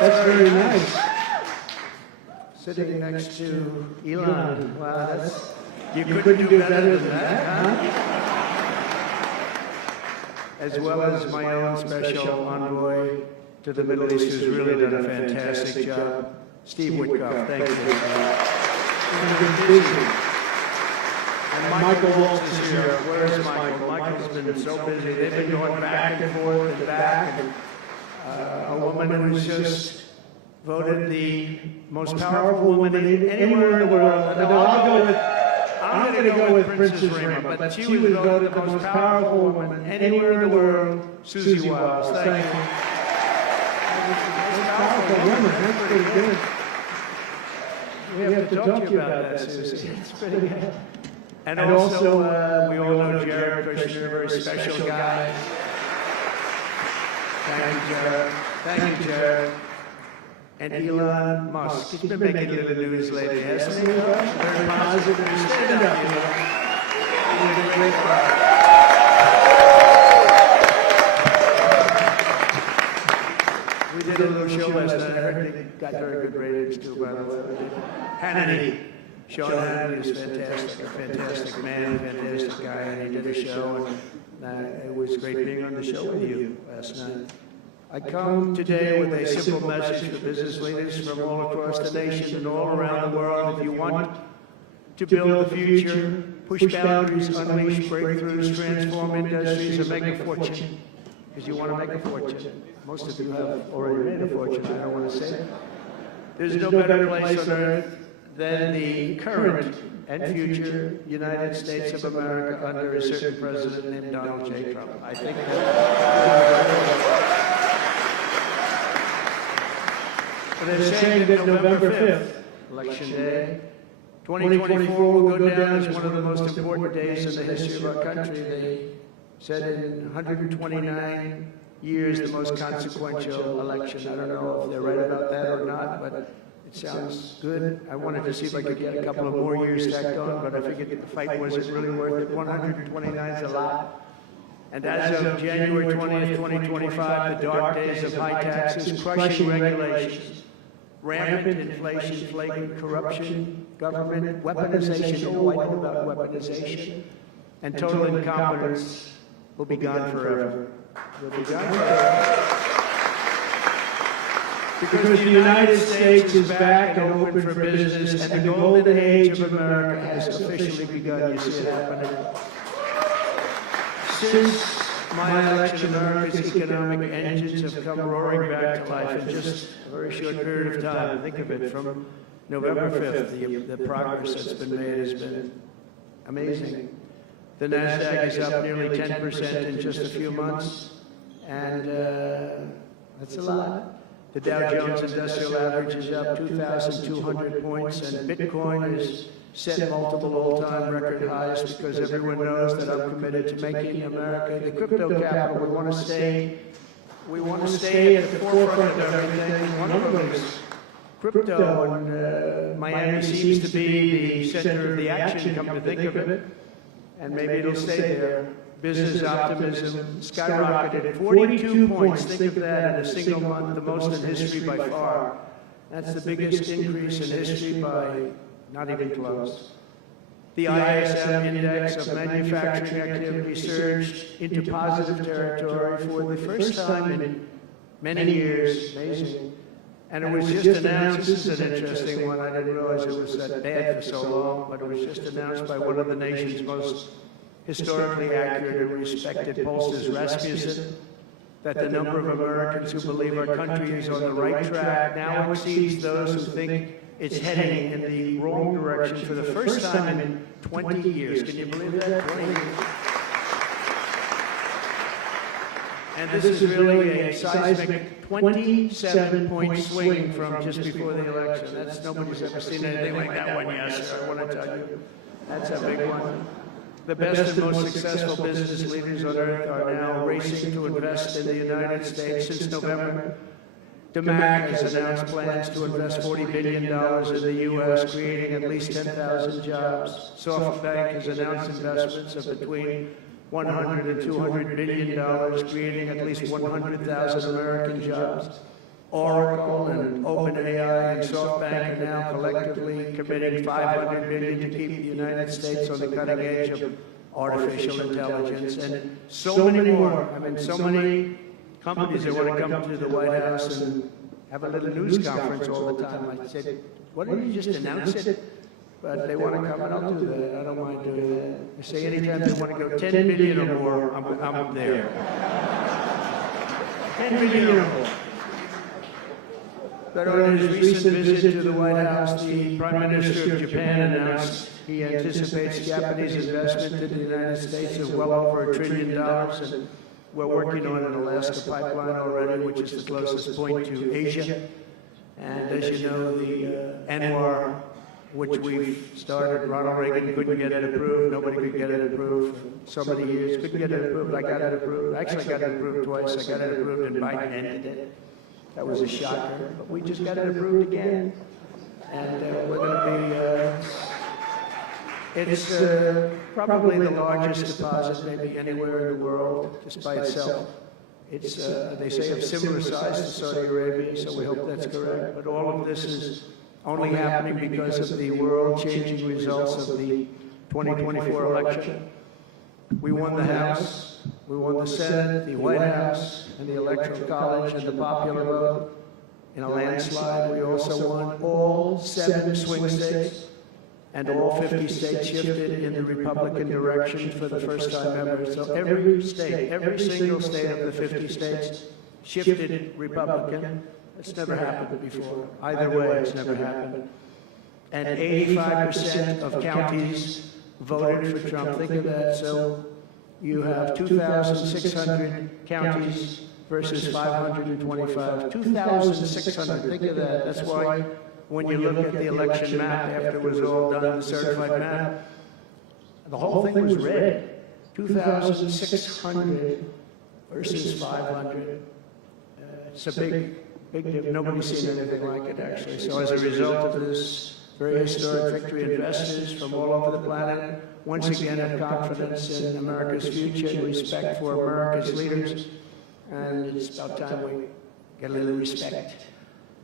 That's very nice. Sitting next to Elon. Wow, you couldn't do better than that, huh? As well as my own special envoy to the Middle East, who's really done a fantastic job, Steve Witkoff. Thank you. He's been busy. And Michael Waltz is here. Where's Michael? Michael's been so busy. They've been going back and forth and back. And, a woman who's just voted the most powerful woman anywhere in the world. I'm going to go with Princess Rima, but she was voted the most powerful woman anywhere in the world, Susie Wiles. Thank you. Most powerful woman, that's pretty good. We have to talk to you about that, Susie. It's pretty good. And also, we all know Jared Kushner, a very special guy. Thank you, Jared. Thank you, Jared. And Elon Musk. He's been making it in the news lately, hasn't he? Very positive. Stand up, Elon. You're doing a great job. We did a little show last night. I heard they got very good ratings too, by the way. Hannity. Sean Hannity is fantastic, a fantastic man, a fantastic guy, and he did a show, and it was great being on the show with you last night. I come today with a simple message for business leaders from all across the nation and all around the world. If you want to build the future, push boundaries, unleash breakthroughs, transform industries, and make a fortune, because you want to make a fortune. Most of you have already made a fortune, I don't want to say it. There's no better place on earth than the current and future United States of America under a certain president named Donald J. Trump. I think they're saying that November 5th, Election Day, 2024 will go down as one of the most important days in the history of our country. They said in 129 years, the most consequential election. I don't know if they're right about that or not, but it sounds good. I wanted to see if I could get a couple of more years stacked on, but I figured the fight wasn't really worth it. 129 is a lot. And as of January 20th, 2025, the dark days of high taxes, crushing regulations, rampant inflation, flagrant corruption, government weaponization, oh, I know about weaponization, and total incompetence will be gone forever. Will be gone forever. Because the United States is back and open for business, and the golden age of America has officially begun. You see it happening. Since my election, America's economic engines have come roaring back to life in just a very short period of time. Think of it, from November 5th, the progress that's been made has been amazing. The NASDAQ is up nearly 10% in just a few months, and that's a lot. The Dow Jones Industrial Average is up 2,200 points, and Bitcoin has set multiple all-time record highs because everyone knows that I'm committed to making America the crypto capital. We want to stay at the forefront of everything. One of them is crypto, and Miami seems to be the center of the action, come to think of it, and maybe it'll stay there. Business optimism skyrocketed 42 points. Think of that in a single month, the most in history by far. That's the biggest increase in history by not even close. The ISM index of manufacturing activity surged into positive territory for the first time in many years. Amazing. And it was just announced, this is an interesting one, I didn't realize it was that bad for so long, but it was just announced by one of the nation's most historically accurate and respected pollsters, Rasmussen, that the number of Americans who believe our country is on the right track now exceeds those who think it's heading in the wrong direction for the first time in 20 years. Can you believe that? 20 years. And this is really a seismic 27-point swing from just before the election. Nobody's ever seen anything like that one yet, sir. I want to tell you. That's a big one. The best and most successful business leaders on earth are now racing to invest in the United States. Since November, DMAC has announced plans to invest $40 billion in the U.S., creating at least 10,000 jobs. SoftBank has announced investments of between $100 and $200 billion, creating at least 100,000 American jobs. Oracle and OpenAI and SoftBank are now collectively committing $500 billion to keep the United States on the cutting edge of artificial intelligence, and so many more. I mean, so many companies that want to come to the White House and have a little news conference all the time. I said, why don't you just announce it? But they want to come, and I'll do that. I don't mind doing that. I say anytime they want to go 10 billion or more, I'm there. 10 billion or more. But on his recent visit to the White House, the Prime Minister of Japan announced he anticipates Japanese investment in the United States of well over $1 trillion, and we're working on an Alaska pipeline already, which is the closest point to Asia. And as you know, the ANWR, which we've started, Ronald Reagan couldn't get it approved, nobody could get it approved for so many years, couldn't get it approved, I got it approved, actually I got it approved twice, I got it approved and Biden ended it. That was a shocker, but we just got it approved again. And we're going to be, it's probably the largest deposit maybe anywhere in the world, just by itself. It's, they say, of similar size to Saudi Arabia, so we hope that's correct. But all of this is only happening because of the world-changing results of the 2024 election. We won the House, we won the Senate, the White House, and the Electoral College, and the popular vote in a landslide. We also won all 7 swing states, and all 50 states shifted in the Republican direction for the first time ever. So every state, every single state of the 50 states shifted Republican. It's never happened before. Either way, it's never happened. And 85% of counties voted for Trump. Think of that. So you have 2,600 counties versus 525. 2,600. Think of that. That's why when you look at the election map after it was all done, the certified map, the whole thing was red. 2,600 versus 500. It's a big difference. Nobody's seen anything like it, actually. So as a result of this very historic victory, investors from all over the planet once again have confidence in America's future and respect for America's leaders. And it's about time we get a little respect.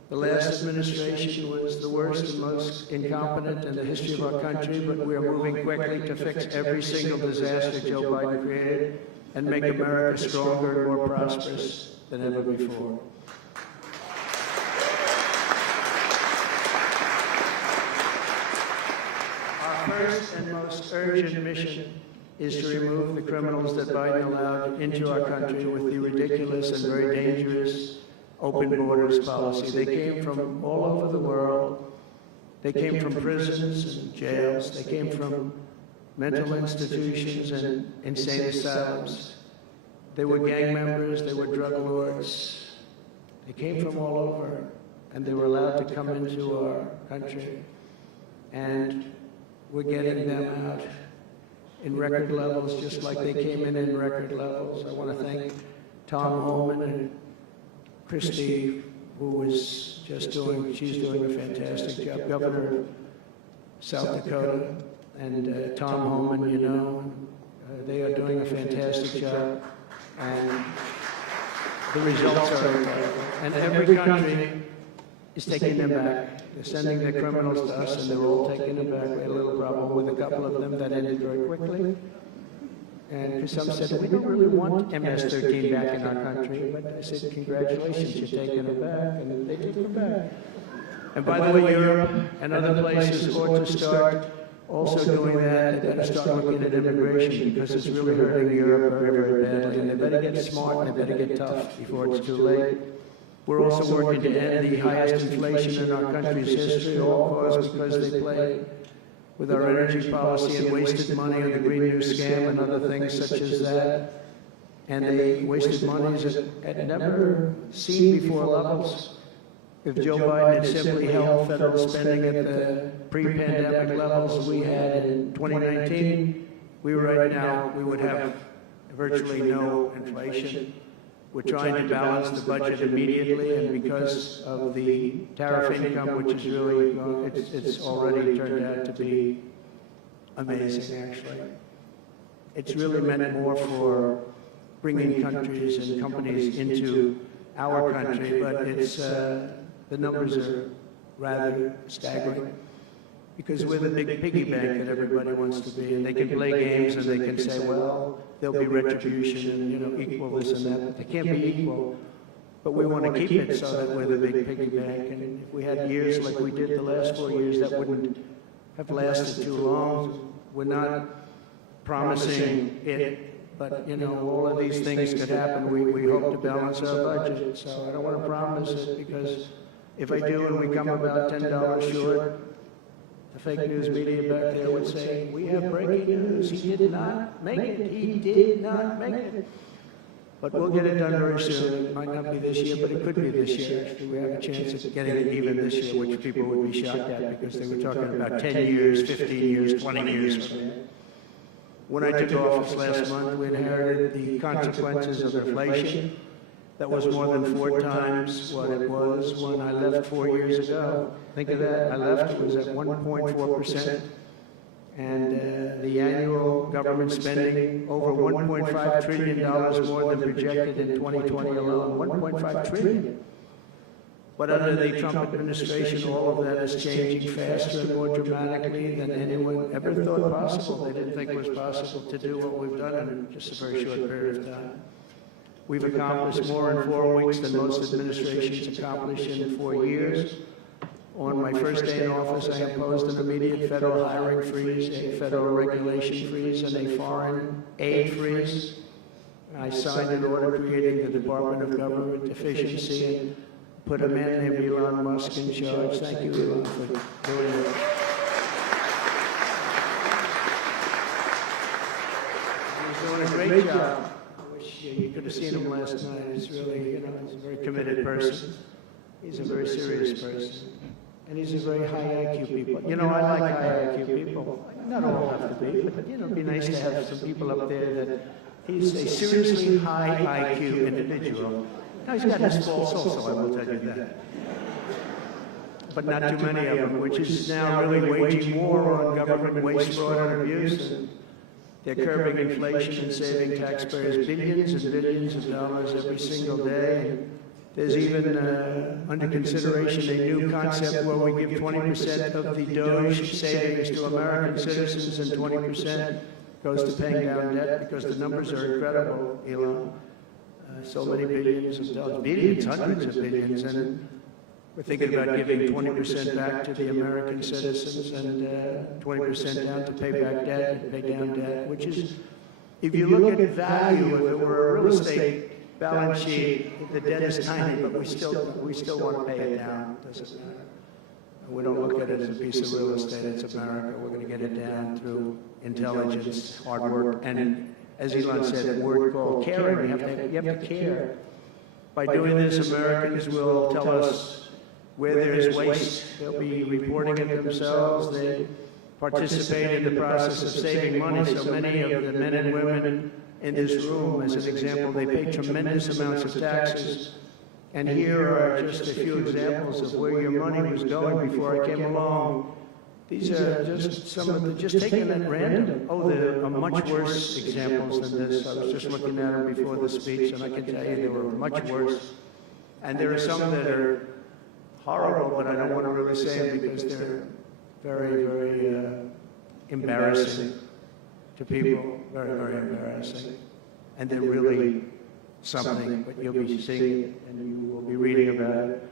The last administration was the worst and most incompetent in the history of our country, but we are moving quickly to fix every single disaster Joe Biden created and make America stronger and more prosperous than ever before. Our first and most urgent mission is to remove the criminals that Biden allowed into our country with the ridiculous and very dangerous open borders policy. They came from all over the world. They came from prisons and jails. They came from mental institutions and insane asylums. They were gang members. They were drug lords. They came from all over, and they were allowed to come into our country. And we're getting them out in record levels, just like they came in record levels. I want to thank Tom Homan and Christie, who was just she's doing a fantastic job, Governor of South Dakota, and Tom Homan, you know, they are doing a fantastic job, and the results are incredible. And every country is taking them back. They're sending their criminals to us, and they're all taking them back. We had a little problem with a couple of them that ended very quickly. And some said, we don't really want MS-13 back in our country. But I said, congratulations, you're taking them back. And they took them back. And by the way, Europe and other places ought to start also doing that. They better start looking at immigration, because it's really hurting Europe very, very badly. And they better get smart and they better get tough before it's too late. We're also working to end the highest inflation in our country's history, all caused because they played with our energy policy and wasted money on the Green New Scam and other things such as that. And they wasted monies at never seen before levels. If Joe Biden had simply held federal spending at the pre-pandemic levels we had in 2019, we would have virtually no inflation. We're trying to balance the budget immediately, and because of the tariff income, which is really, it's already turned out to be amazing, actually. It's really meant more for bringing countries and companies into our country, but it's, the numbers are rather staggering. Because we're the big piggy bank that everybody wants to be, and they can play games and they can say, well, there'll be retribution and, you know, equal this and that, but they can't be equal. But we want to keep it so that we're the big piggy bank, and if we had years like we did the last 4 years, that wouldn't have lasted too long. We're not promising it, but, you know, all of these things could happen. We hope to balance our budget, so I don't want to promise it, because if I do and we come about $10 short, the fake news media back there would say, we have breaking news, he did not make it, he did not make it. But we'll get it done very soon. It might not be this year, but it could be this year. Actually, we have a chance of getting it even this year, which people would be shocked at, because they were talking about 10 years, 15 years, 20 years from now. When I took office last month, we inherited the consequences of inflation. That was more than 4 times what it was when I left 4 years ago. Think of that. I left, it was at 1.4%. And the annual government spending over $1.5 trillion more than projected in 2020 alone. $1.5 trillion. But under the Trump administration, all of that is changing faster and more dramatically than anyone ever thought possible. They didn't think it was possible to do what we've done in just a very short period of time. We've accomplished more in 4 weeks than most administrations accomplished in 4 years. On my first day in office, I imposed an immediate federal hiring freeze, a federal regulation freeze, and a foreign aid freeze. I signed an order creating the Department of Government Efficiency and put a man named Elon Musk in charge. Thank you, Elon, for doing it. He's doing a great job. You could have seen him last night. He's really, you know, he's a very committed person. He's a very serious person. And he's a very high IQ people. You know, I like high IQ people. Not all have to be, but, you know, it'd be nice to have some people up there that he's a seriously high IQ individual. Now, he's got his faults also, I will tell you that. But not too many of them, which is now really waging war on government waste, fraud, and abuse. And they're curbing inflation and saving taxpayers billions and billions of dollars every single day. There's even under consideration a new concept where we give 20% of the DOGE savings to American citizens and 20% goes to paying down debt, because the numbers are incredible, Elon. So many billions of dollars, billions, hundreds of billions, and we're thinking about giving 20% back to the American citizens and 20% down to pay back debt and pay down debt, which is, if you look at value, if it were a real estate balance sheet, the debt is tiny, but we still want to pay it down. Doesn't matter. We don't look at it as a piece of real estate. It's America. We're going to get it down through intelligence, hard work, and as Elon said, a word called caring. You have to care. By doing this, Americans will tell us where there is waste. They'll be reporting it themselves. They participate in the process of saving money. So many of the men and women in this room, as an example, they pay tremendous amounts of taxes. And here are just a few examples of where your money was going before I came along. These are just some of the, just taken at random. Oh, there are much worse examples than this. I was just looking at them before the speech, and I can tell you they were much worse. And there are some that are horrible, but I don't want to really say them because they're very, very embarrassing to people. Very, very embarrassing. And they're really something, but you'll be seeing it and you will be reading about it.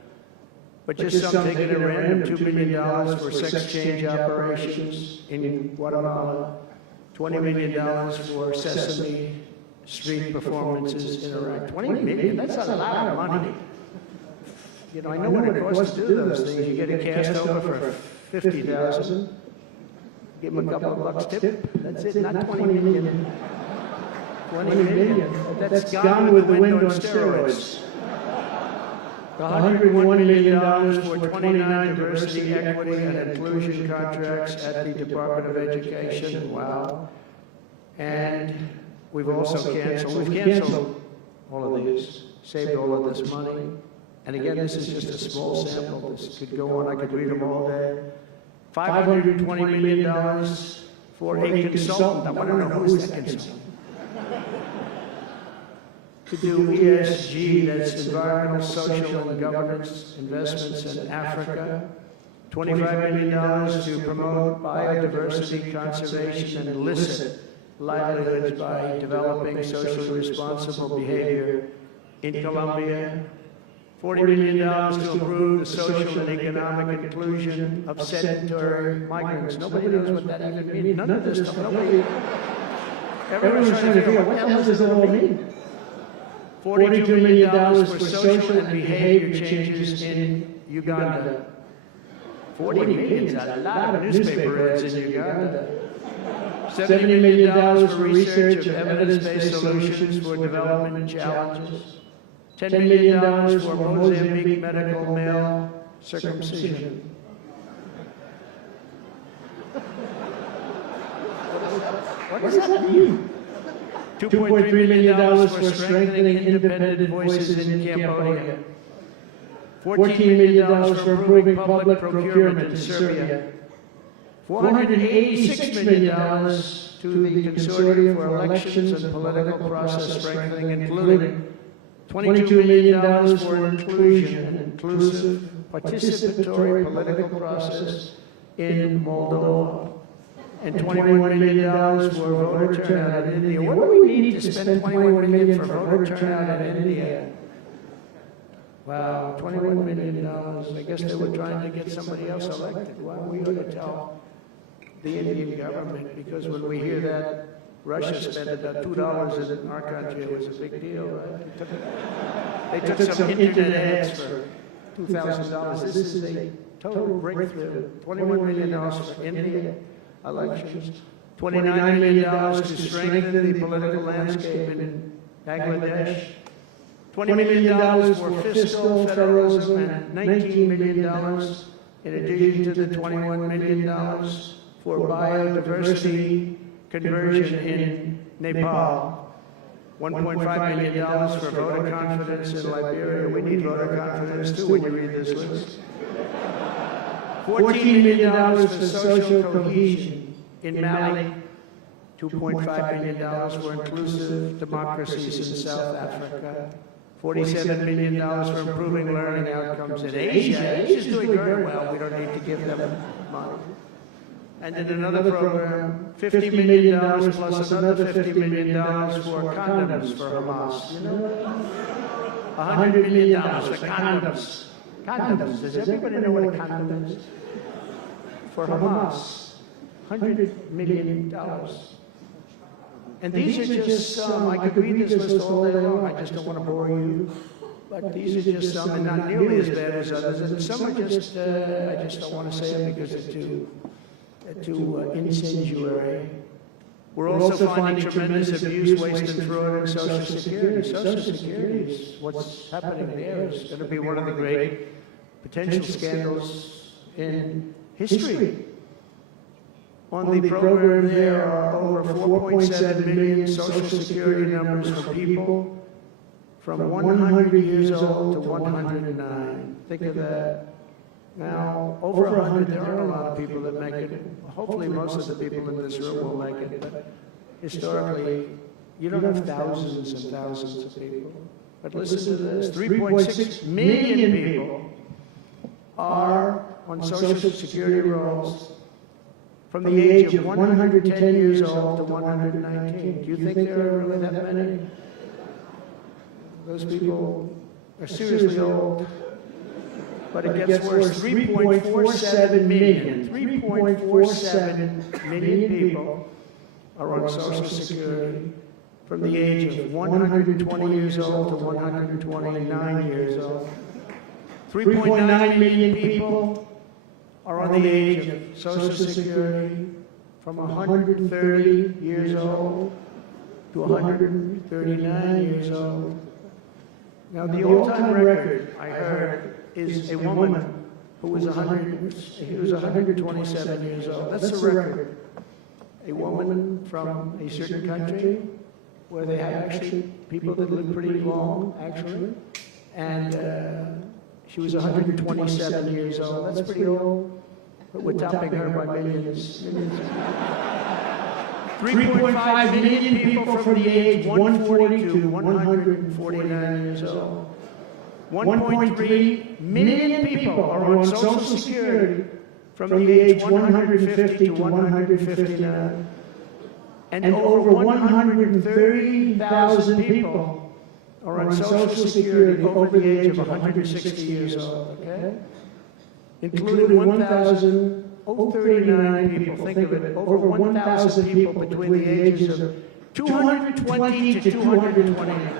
But just some taken at random, $2 million for sex change operations in Guatemala, $20 million for Sesame Street performances in Iraq. $20 million, that's a lot of money. You know, I know what it costs to do those things. You get a cast over for $50,000. Give them a couple of bucks tip. That's it, not 20 million. 20 million. That's Gone with the Wind on steroids. $101 million for 29 diversity, equity, and inclusion contracts at the Department of Education. Wow. And we've also canceled all of these, saved all of this money. And again, this is just a small sample. This could go on, I could read them all day. $520 million for a consultant. I want to know who's that consultant. to do ESG, that's environmental, social, and governance investments in Africa. $25 million to promote biodiversity conservation and illicit livelihoods by developing socially responsible behavior in Colombia. $40 million to improve the social and economic inclusion of sedentary migrants. Nobody knows what that even means. None of this stuff. Everyone's trying to figure out what the hell does it all mean? $42 million for social and behavior changes in Uganda. 40 million is a lot of newspaper ads in Uganda. $70 million for research of evidence-based solutions for development challenges. $10 million for Mozambique medical male circumcision. What does that mean? $2.3 million for strengthening independent voices in Cambodia. $14 million for improving public procurement in Serbia. $486 million to the Consortium for Elections and Political Process Strengthening, including $22 million for inclusion and inclusive participatory political process in Moldova, and $21 million for voter turnout in India. What do we need to spend $21 million for voter turnout in India? Wow, $21 million. I guess they were trying to get somebody else elected. Well, we ought to tell the Indian government, because when we hear that Russia spent about $2 in our country, it was a big deal, right? They took some internet ads for $2,000. This is a total breakthrough. $21 million for India elections. $29 million to strengthen the political landscape in Bangladesh. $20 million for fiscal federalism and $19 million in addition to the $21 million for biodiversity conversion in Nepal. $1.5 million for voter confidence in Liberia. We need voter confidence too when you read this list. $14 million for social cohesion in Mali. $2.5 million for inclusive democracies in South Africa. $47 million for improving learning outcomes in Asia. Asia's doing very well. We don't need to give them money. And in another program, $50 million plus another $50 million for condoms for Hamas. You know, $100 million for condoms. Condoms. Does everybody know what a condom is? For Hamas. $100 million. And these are just some. I could read this list all day long. I just don't want to bore you. But these are just some, and not nearly as bad as others. And some are just, I just don't want to say them because they're too incendiary. We're also finding tremendous abuse, waste, and fraud in Social Security. Social Security is what's happening there is going to be one of the great potential scandals in history. On the program, there are over 4.7 million Social Security numbers for people from 100 years old to 109. Think of that. Now, over 100, there aren't a lot of people that make it. Hopefully, most of the people in this room will make it. But historically, you don't have thousands and thousands of people. But listen to this, 3.6 million people are on Social Security rolls from the age of 110 years old to 119. Do you think there are really that many? Those people are seriously old. But it gets worse. 3.47 million. 3.47 million people are on Social Security from the age of 120 years old to 129 years old. 3.9 million people are on the age of Social Security from 130 years old to 139 years old. Now, the all-time record, I heard, is a woman who was 127 years old. That's the record. A woman from a certain country where they have actually people that live pretty long, actually. And she was 127 years old. That's pretty old. But we're topping her by millions. 3.5 million people from the age 140 to 149 years old. 1.3 million people are on Social Security from the age 150 to 159. And over 130,000 people are on Social Security over the age of 160 years old, okay? Including 1,039 people, think of it, over 1,000 people between the ages of 220 to 229.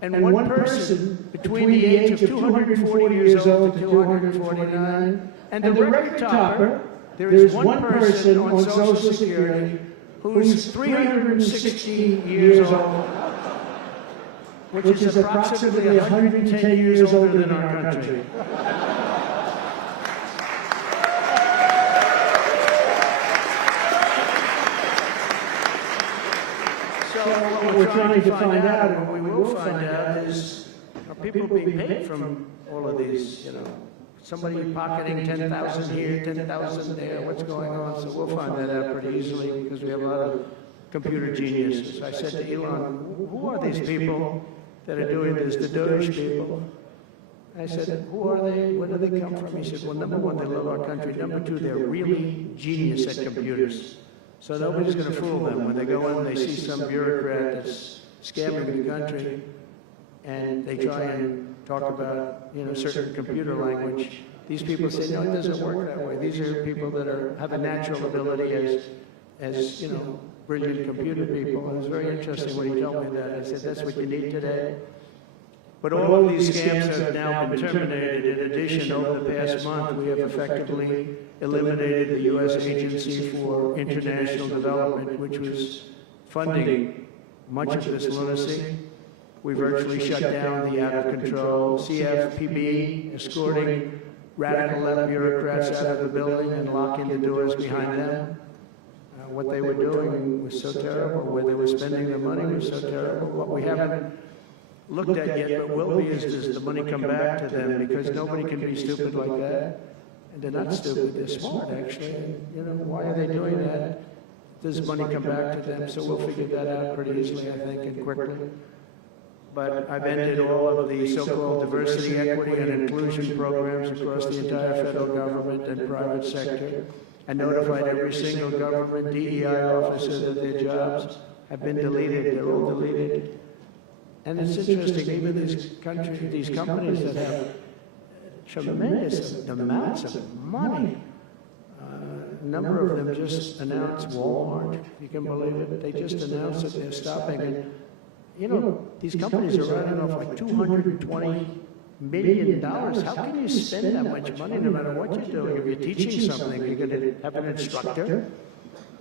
And one person between the age of 240 years old to 249. And the record topper, there is one person on Social Security who's 360 years old, which is approximately 110 years older than our country. So what we're trying to find out, and what we will find out, is are people being paid from all of these, you know? Somebody pocketing 10,000 here, 10,000 there, what's going on? So we'll find that out pretty easily because we have a lot of computer geniuses. I said to Elon, who are these people that are doing this, the Doge people? I said, who are they? Where do they come from? He said, well, number one, they love our country. Number two, they're really genius at computers. So nobody's going to fool them. When they go in, they see some bureaucrat that's scamming the country, and they try and talk about, you know, certain computer language. These people say, no, it doesn't work that way. These are people that have a natural ability as you know, brilliant computer people. It was very interesting when he told me that. I said, that's what you need today. But all of these scams have now been terminated. In addition, over the past month, we have effectively eliminated the U.S. Agency for International Development, which was funding much of this lunacy. We virtually shut down the out-of-control CFPB, escorting radical left bureaucrats out of the building and locking the doors behind them. What they were doing was so terrible. Where they were spending their money was so terrible. What we haven't looked at yet, but will be, is does the money come back to them? Because nobody can be stupid like that. And they're not stupid, they're smart, actually. And, you know, why are they doing that? Does money come back to them? So we'll figure that out pretty easily, I think, and quickly. But I've ended all of the so-called diversity, equity, and inclusion programs across the entire federal government and private sector. I notified every single government DEI officer that their jobs have been deleted. They're all deleted. And it's interesting, even these companies that have tremendous amounts of money, a number of them just announced, Walmart, if you can believe it, they just announced that they're stopping. And, you know, these companies are running off like $220 million. How can you spend that much money no matter what you're doing? If you're teaching something, you're going to have an instructor,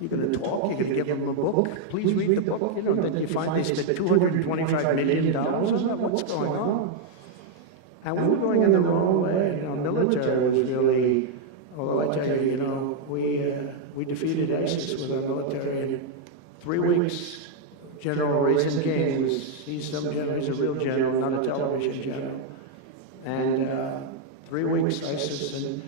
you're going to talk, you're going to give them a book. Please read the book. You know, then you find they spent $225 million on that. What's going on? And we were going in the wrong way. You know, military was really, although I tell you, you know, we defeated ISIS with our military in 3 weeks. General Raisin King he's a real general, not a television general. And 3 weeks ISIS, and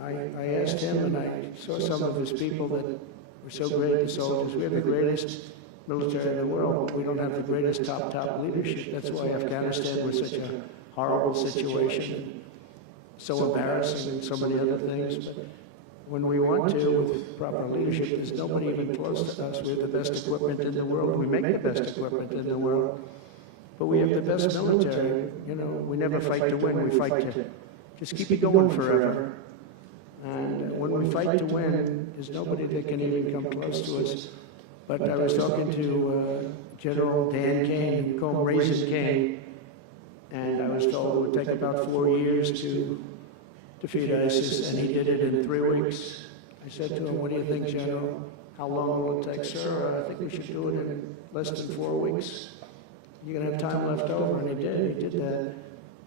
I asked him, and I saw some of his people that were so great, the soldiers. We have the greatest military in the world, but we don't have the greatest top leadership. That's why Afghanistan was such a horrible situation, so embarrassing, and so many other things. But when we want to, with proper leadership, there's nobody even close to us. We have the best equipment in the world. We make the best equipment in the world. But we have the best military. You know, we never fight to win. We fight to just keep it going forever. And when we fight to win, there's nobody that can even come close to us. But I was talking to General Dan Kane, we call him Raisin Kane, and I was told it would take about 4 years to defeat ISIS, and he did it in 3 weeks. I said to him, what do you think, General? How long will it take? Sir, I think we should do it in less than 4 weeks. You're going to have time left over, and he did that.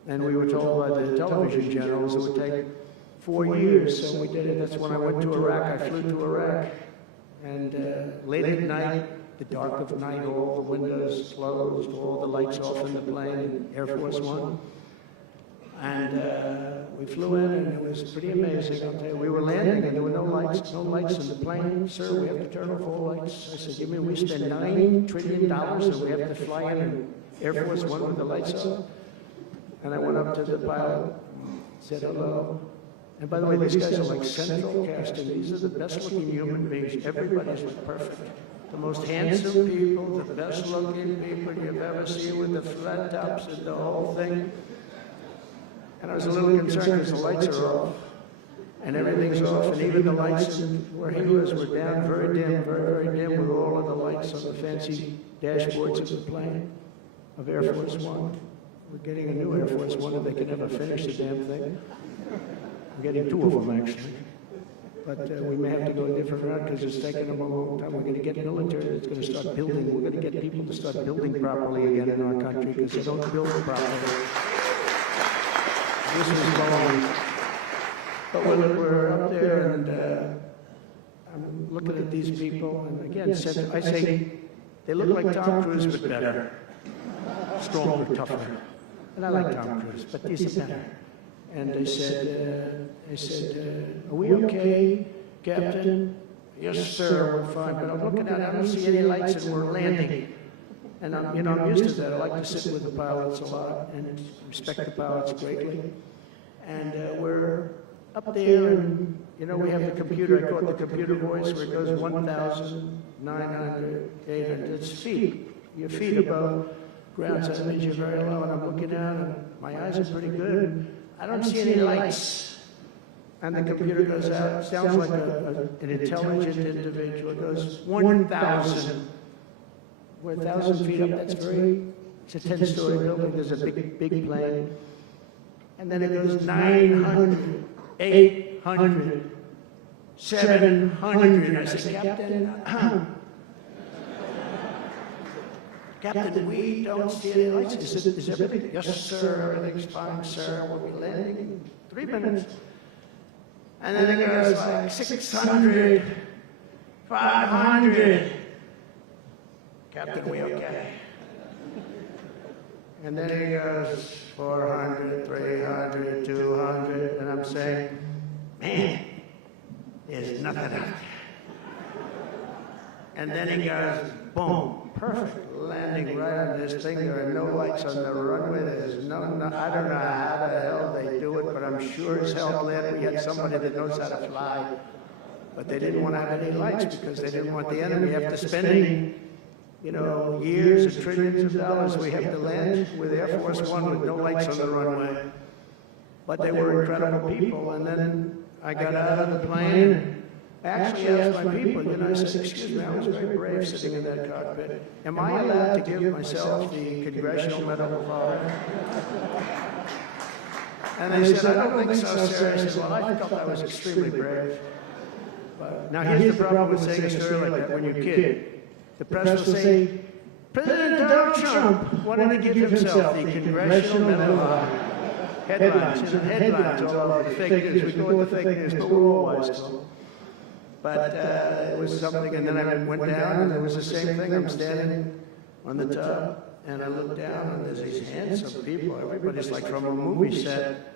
And we were told by the television generals it would take 4 years, and we did it. That's when I went to Iraq. I flew to Iraq, and late at night, the dark of night, all the windows closed, all the lights off in the plane, Air Force One. And we flew in, and it was pretty amazing. I'll tell you, we were landing, and there were no lights in the plane. Sir, we have to turn off all lights. I said, you mean we spend $9 trillion, and we have to fly in Air Force One with the lights off? And I went up to the pilot, said hello. And by the way, these guys are like central casting. These are the best-looking human beings. Everybody's perfect. The most handsome people, the best-looking people you've ever seen with the flat tops and the whole thing. And I was a little concerned because the lights are off, and everything's off, and even the lights where he was were down very dim, very, very dim, with all of the lights on the fancy dashboards of the plane, of Air Force One. We're getting a new Air Force One, and they can never finish the damn thing. We're getting 2 of them, actually. But we may have to go a different route because it's taken them a long time. We're going to get military that's going to start building. We're going to get people to start building properly again in our country because they don't build properly. This is going. But we're up there, and I'm looking at these people, and again, I say they look like Tom Cruise, but better. Stronger, tougher. And I like Tom Cruise, but these are better. And they said, are we okay, Captain? Yes, sir, we're fine. But I'm looking out, I don't see any lights, and we're landing. And I'm used to that. I like to sit with the pilots a lot and respect the pilots greatly. And we're up there, and we have the computer. I call it the computer voice, where it goes 1,900, 800. It's feet. Your feet above ground, so that means you're very low. And I'm looking out, and my eyes are pretty good. I don't see any lights. And the computer goes out. Sounds like an intelligent individual. It goes 1,000. We're 1,000 feet up. It's a 10-story building. There's a big plane. And then it goes 900, 800, 700. I say, Captain, we don't see any lights. Is everything? Yes, sir. Everything's fine, sir. We'll be landing in 3 minutes. And then it goes like 600, 500. Captain, we okay? And then he goes 400, 300, 200. And I'm saying, man, there's nothing out there. And then he goes, boom. Perfect landing right on this thing. There are no lights on the runway. There's no, I don't know how the hell they do it, but I'm sure as hell that we had somebody that knows how to fly. But they didn't want to have any lights because they didn't want the enemy after spending, years and trillions of dollars. We have to land with Air Force One with no lights on the runway. But they were incredible people. And then I got out of the plane. Actually, asked my people, I said, excuse me, I was very brave sitting in that cockpit. Am I allowed to give myself the Congressional Medal of Honor? And they said, I don't think so, sir. I said, well, I felt I was extremely brave. But now here's the problem with saying a story like that when you're a kid. The press will say, President Donald Trump wanted to give himself the Congressional Medal of Honor. Headlines, headlines all over the fake news. We go with the fake news, but we're all wise to them. But it was something, and then I went down, and it was the same thing. I'm standing on the tub, and I look down, and there's these handsome people. Everybody's like from a movie set.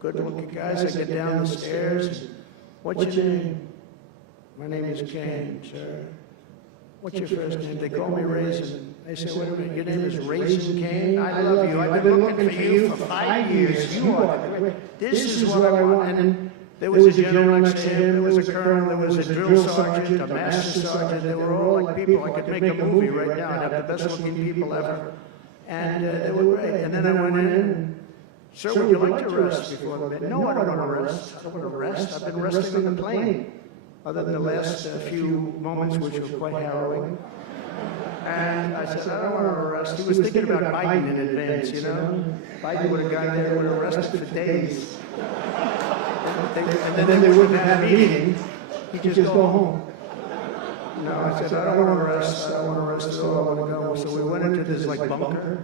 Good-looking guys. I get down the stairs. What's your name? My name is Kane, sir. What's your first name? They call me Raisin. They say, wait a minute, your name is Raisin Kane? I love you. I've been looking for you for 5 years. You are the great. This is what I want. And there was a general next to him, there was a colonel, there was a drill sergeant, a master sergeant. They were all like people. I could make a movie right now. I'd have the best-looking people ever. And they were great. And then I went in, and, sir, would you like to rest before the meeting? No, I don't want to rest. I don't want to rest. I've been resting on the plane, other than the last few moments, which were quite harrowing. And I said, I don't want to rest. He was thinking about Biden in advance, Biden would have gone there and would have rested for days. And then they wouldn't have a meeting. He'd just go home. No, I said, I don't want to rest. I don't want to rest at all. I want to go. So we went into this bunker,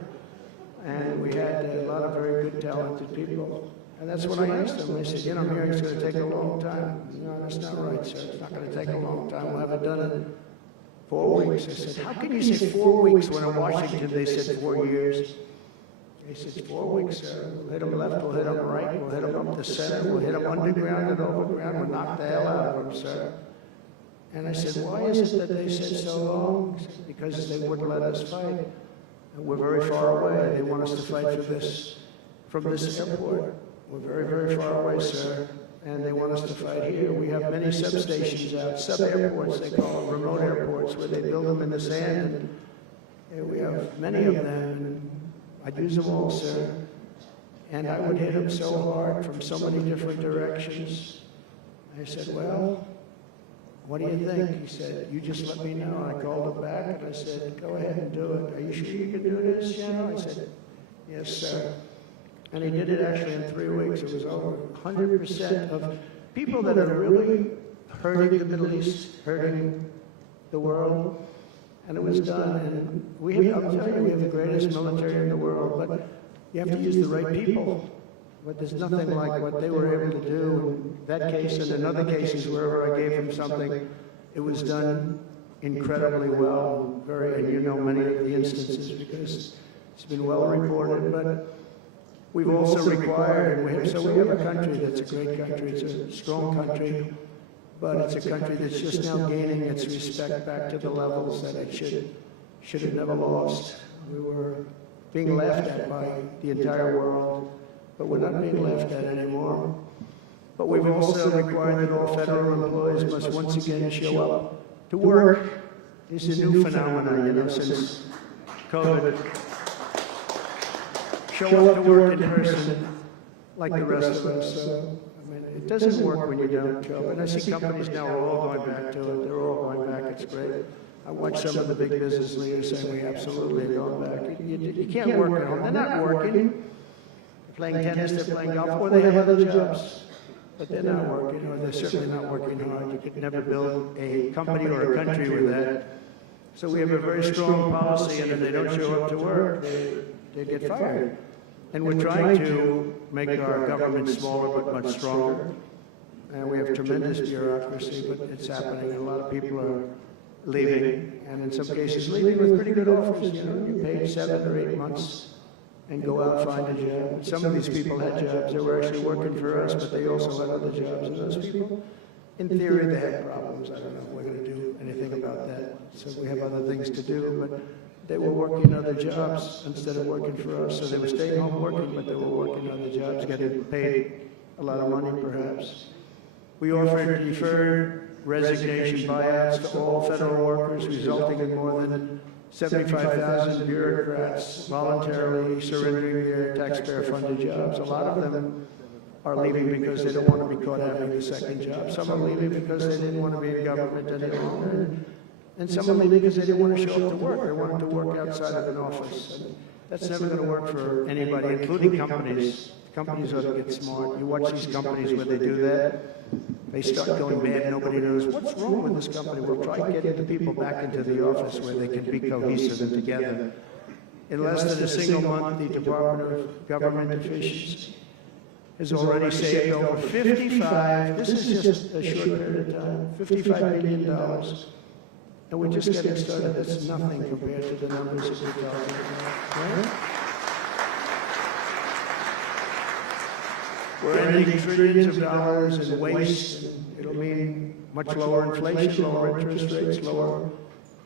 and we had a lot of very good, talented people. And that's when I asked them. They said, I'm hearing it's going to take a long time. No, that's not right, sir. It's not going to take a long time. We'll have it done in 4 weeks. I said, how can you say 4 weeks when in Washington they said 4 years? He said, 4 weeks, sir. We'll hit them left, we'll hit them right, we'll hit them up the center, we'll hit them underground and overground, we'll knock the hell out of them, sir. And I said, why is it that they said so long? He said, because they wouldn't let us fight. And we're very far away. They want us to fight from this airport. We're very, very far away, sir. And they want us to fight here. We have many substations out, sub-airports, they call them, remote airports, where they build them in the sand. And we have many of them, and I'd use them all, sir. And I would hit them so hard from so many different directions. I said, well, what do you think? He said, you just let me know. And I called him back, and I said, go ahead and do it. Are you sure you can do this, General? I said, yes, sir. And he did it actually in 3 weeks. It was over 100% of people that are really hurting the Middle East, hurting the world. And it was done. And I'll tell you, we have the greatest military in the world, but you have to use the right people. But there's nothing like what they were able to do in that case and in other cases wherever I gave them something. It was done incredibly well. And you know many of the instances because it's been well reported. But we've also required, we have a country that's a great country. It's a strong country, but it's a country that's just now gaining its respect back to the levels that it should have never lost. We were being laughed at by the entire world. But we're not being laughed at anymore. But we've also required that all federal employees must once again show up to work. It's a new phenomenon, since COVID. Show up to work in person like the rest of us. So, it doesn't work when you don't show up. And I see companies now are all going back to it. They're all going back. It's great. I watch some of the big business leaders saying we absolutely are going back. You can't work at home. They're not working. Playing tennis, they're playing golf, or they have other jobs. But they're not working, or they're certainly not working hard. You could never build a company or a country with that. So we have a very strong policy, and if they don't show up to work, they get fired. And we're trying to make our government smaller but much stronger. And we have tremendous bureaucracy, but it's happening. A lot of people are leaving, and in some cases leaving with pretty good offers. You paid 7 or 8 months and go out and find a job. Some of these people had jobs. They were actually working for us, but they also had other jobs. And those people, in theory, they had problems. I don't know if we're going to do anything about that. So we have other things to do, but they were working other jobs instead of working for us. So they were staying home working, but they were working other jobs, getting paid a lot of money, perhaps. We offered deferred resignation buyouts to all federal workers, resulting in more than 75,000 bureaucrats voluntarily surrendering their taxpayer-funded jobs. A lot of them are leaving because they don't want to be caught having a second job. Some are leaving because they didn't want to be in government any longer. And some are leaving because they didn't want to show up to work. They wanted to work outside of an office. And that's never going to work for anybody, including companies. Companies ought to get smart. You watch these companies where they do that, they start going mad. Nobody knows what's wrong with this company. We'll try getting the people back into the office where they can be cohesive and together. In less than a single month, the Department of Government Efficiency has already saved over 55, this is just a short period of time, $55 billion. And we're just getting started. That's nothing compared to the numbers that we're talking about. Right? We're ending trillions of dollars in waste. It'll mean much lower inflation, lower interest rates, lower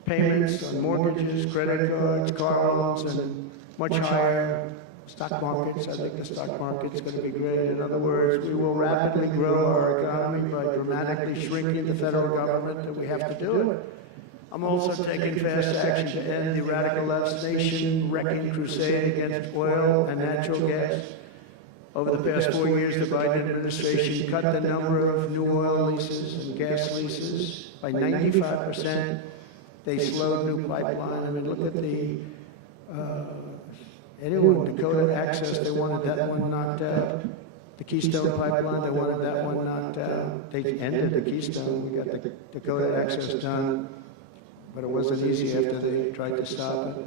payments on mortgages, credit cards, car loans, and much higher stock markets. I think the stock market's going to be great. In other words, we will rapidly grow our economy by dramatically shrinking the federal government, and we have to do it. I'm also taking fast action to end the radical left's nation-wrecking crusade against oil and natural gas. Over the past 4 years, the Biden administration cut the number of new oil leases and gas leases by 95%. They slowed new pipeline. I mean, look at the Dakota Access, they wanted that one knocked out. The Keystone Pipeline, they wanted that one knocked out. They ended the Keystone. We got the Dakota Access done, but it wasn't easy after they tried to stop it.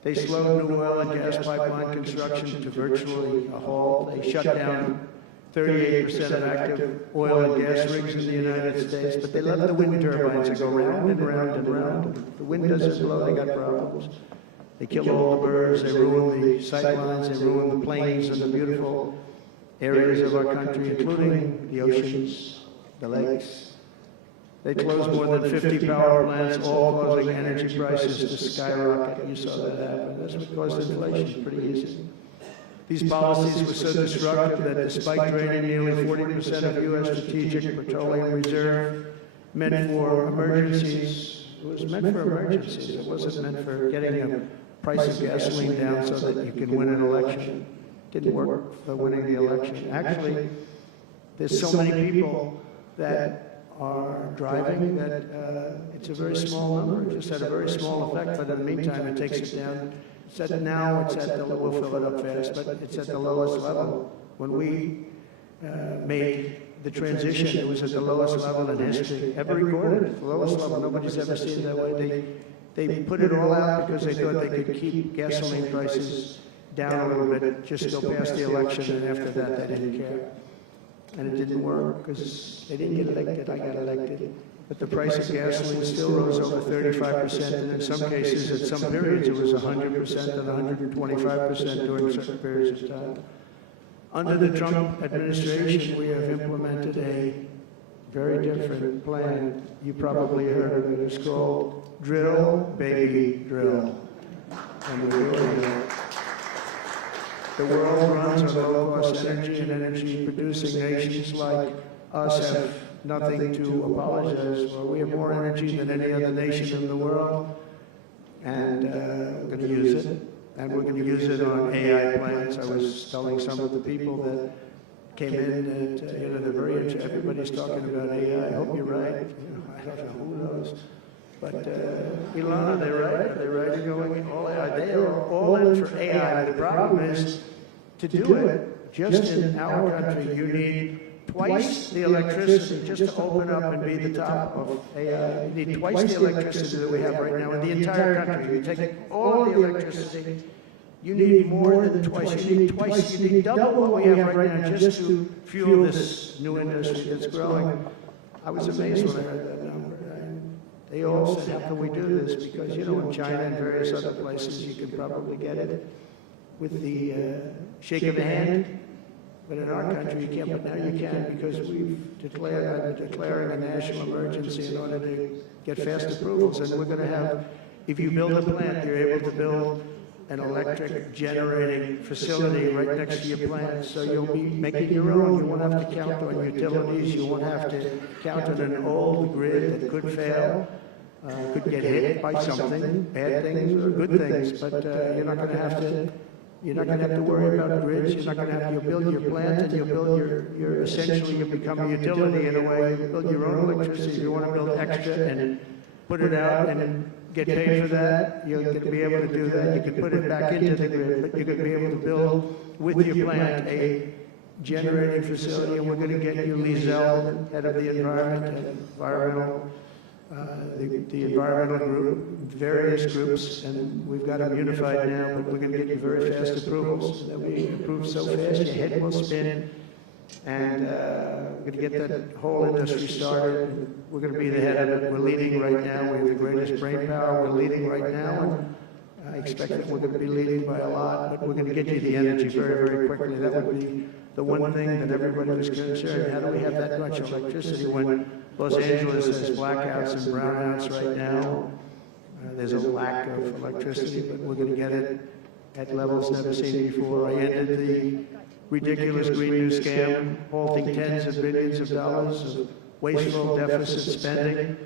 They slowed new oil and gas pipeline construction to virtually a halt. They shut down 38% of active oil and gas rigs in the United States, but they let the wind turbines go round and round and round. The wind doesn't blow, they got problems. They kill all the birds, they ruin the sightlines, they ruin the plains and the beautiful areas of our country, including the oceans, the lakes. They closed more than 50 power plants, all causing energy prices to skyrocket. You saw that happen. That's what caused inflation, pretty easy. These policies were so destructive that despite draining nearly 40% of U.S. strategic petroleum reserve, meant for emergencies, it was meant for emergencies. It wasn't meant for getting the price of gasoline down so that you can win an election. It didn't work for winning the election. Actually, there's so many people that are driving that it's a very small number. It just had a very small effect, but in the meantime, it takes it down. Now it's at the, we'll fill it up fast, but it's at the lowest level. When we made the transition, it was at the lowest level in history, ever recorded, the lowest level. Nobody's ever seen it that way. They put it all out because they thought they could keep gasoline prices down a little bit, just go past the election, and after that, they didn't care. And it didn't work because they didn't get elected, I got elected. But the price of gasoline still rose over 35%, and in some cases, at some periods, it was 100% and 125% during certain periods of time. Under the Trump administration, we have implemented a very different plan. You probably heard of it. It's called Drill, Baby, Drill. And we're doing that. The world runs on low-cost energy, and energy-producing nations like us have nothing to apologize for. We have more energy than any other nation in the world, and we're going to use it. And we're going to use it on AI plants. I was telling some of the people that came in that, they're very interested. Everybody's talking about AI. I hope you're right. I don't know, who knows. But Elon, are they right? Are they right in going all AI? They are all in for AI. The problem is, to do it, just in our country, you need twice the electricity just to open up and be the top of AI. You need twice the electricity that we have right now in the entire country. You take all the electricity, you need more than twice. You need twice, you need double what we have right now just to fuel this new industry that's growing. I was amazed when I heard that number. They all said, how can we do this? Because, in China and various other places, you can probably get it with the shake of a hand. But in our country, you can't. But now you can, because we've declaring a national emergency in order to get fast approvals. And we're going to have, if you build a plant, you're able to build an electric generating facility right next to your plant. So you'll be making your own. You won't have to count on utilities. You won't have to count on an old grid that could fail, could get hit by something, bad things or good things. But you're not going to have to. You're not going to have to worry about grids. You're not going to have. You'll build your plant, and you'll build your essentially you'll become a utility in a way. You build your own electricity. If you want to build extra and put it out and get paid for that, you'll be able to do that. You can put it back into the grid, but you could be able to build with your plant a generating facility. And we're going to get you Lee Zeldin, head of the environmental. The environmental group, various groups, and we've got them unified now, but we're going to get you very fast approvals. They'll be approved so fast, your head will spin, and we're going to get that whole industry started. We're going to be the head of it. We're leading right now. We have the greatest brain power. We're leading right now, and I expect that we're going to be leading by a lot, but we're going to get you the energy very, very quickly. That would be the one thing that everybody was concerned. How do we have that much electricity when Los Angeles has blackouts and brownouts right now? There's a lack of electricity, but we're going to get it at levels never seen before. I ended the ridiculous Green New scam, halting tens of billions of dollars of wasteful deficit spending,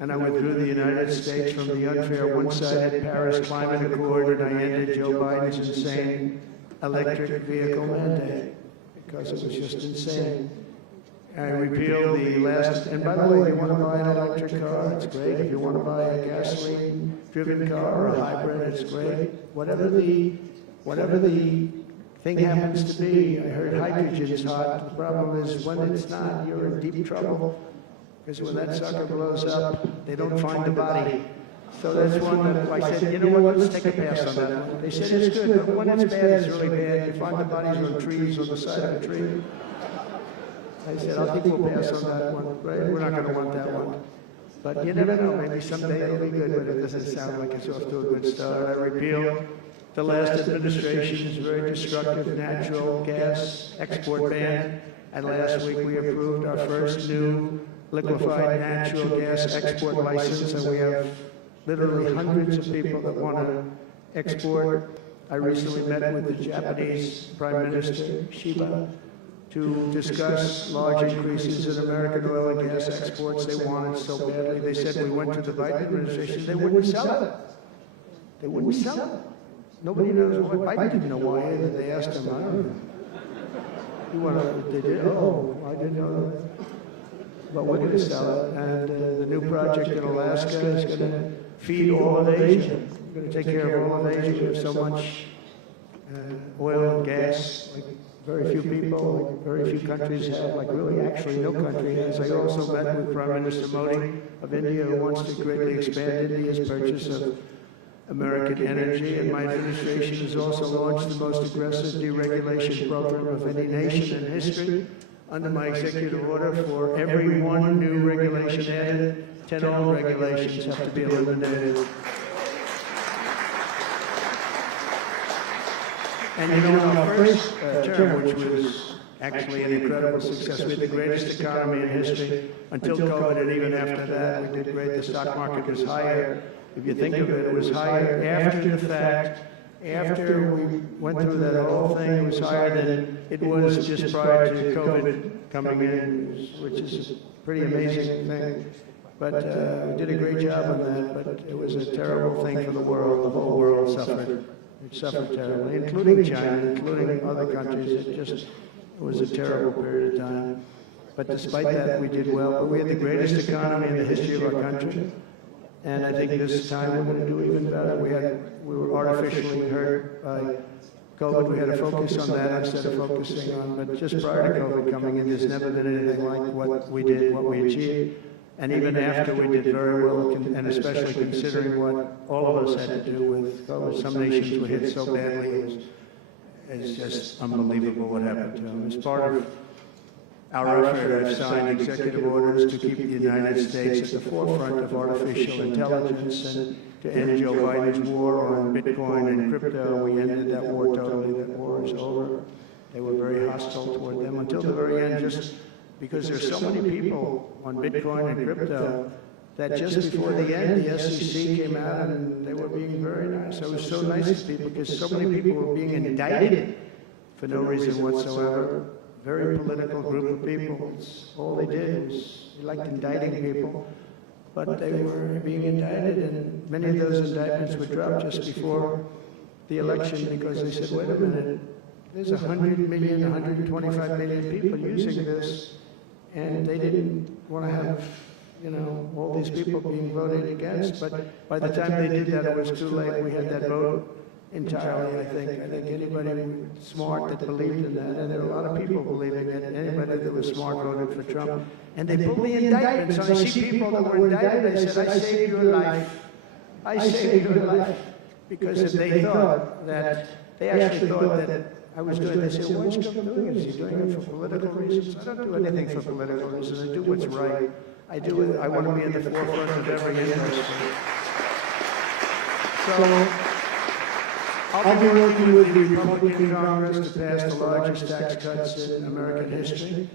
and I withdrew the United States from the unfair one-sided Paris Climate Accord, and I ended Joe Biden's insane electric vehicle mandate, because it was just insane. I repealed the last, and by the way, if you want to buy an electric car, it's great. If you want to buy a gasoline-driven car or a hybrid, it's great. Whatever the thing happens to be, I heard hydrogen's hot. The problem is when it's not, you're in deep trouble. Because when that sucker blows up, they don't find the body. So that's one that I said, you know what, let's take a pass on that one. They said it's good, but when it's bad, it's really bad. You find the bodies on trees, on the side of a tree. I said, I think we'll pass on that one, right? We're not going to want that one. But you never know, maybe someday it'll be good, but it doesn't sound like it's off to a good start. I repeal the last administration's very destructive natural gas export ban, and last week we approved our first new liquefied natural gas export license, and we have literally hundreds of people that want to export. I recently met with the Japanese Prime Minister, Shiba, to discuss large increases in American oil and gas exports. They wanted so badly. They said we went to the Biden administration, they wouldn't sell it. They wouldn't sell it. Nobody knows why. Biden didn't know why either. They asked him, I don't know. You want to, they did? Oh, I didn't know that. But we're going to sell it. And the new project in Alaska is going to feed all of Asia. We're going to take care of all of Asia. We have so much oil and gas, like very few people, like very few countries have, like really actually no country has. I also met with Prime Minister Modi of India, who wants to greatly expand India's purchase of American energy, and my administration has also launched the most aggressive deregulation program of any nation in history. Under my executive order, for every one new regulation added, 10 old regulations have to be eliminated. And you know, in our first term, which was actually an incredible success, we had the greatest economy in history until COVID, and even after that, we did great. The stock market was higher. If you think of it, it was higher after the fact. After we went through that whole thing, it was higher than it was just prior to COVID coming in, which is a pretty amazing thing. But we did a great job on that, but it was a terrible thing for the world. The whole world suffered. It suffered terribly, including China, including other countries. It was a terrible period of time. But despite that, we did well. But we had the greatest economy in the history of our country. And I think this time we're going to do even better. We were artificially hurt by COVID. We had to focus on that instead of focusing on, but just prior to COVID coming in, there's never been anything like what we did, what we achieved. And even after, we did very well, and especially considering what all of us had to do with COVID. Some nations were hit so badly, it's just unbelievable what happened to them. As part of our effort, I've signed executive orders to keep the United States at the forefront of artificial intelligence and to end Joe Biden's war on Bitcoin and crypto. We ended that war totally. That war is over. They were very hostile toward them until the very end, just because there's so many people on Bitcoin and crypto that just before the end, the SEC came out and they were being very nice. I was so nice to people because so many people were being indicted for no reason whatsoever. Very political group of people. All they did was they liked indicting people, but they were being indicted, and many of those indictments were dropped just before the election because they said, wait a minute, there's 100 million, 125 million people using this, and they didn't want to have, you know, all these people being voted against. But by the time they did that, it was too late. We had that vote entirely, I think. I think anybody smart that believed in that, and there were a lot of people believing it, anybody that was smart voted for Trump. And they pulled the indictments. So I see people that were indicted, they said, I saved your life. I saved your life. Because if they thought that, they actually thought that I was doing this, they said, why is Trump doing it? Is he doing it for political reasons? I don't do anything for political reasons. I do what's right. I do it. I want to be in the forefront of every industry. So I'll be working with the Republican Congress to pass the largest tax cuts in American history,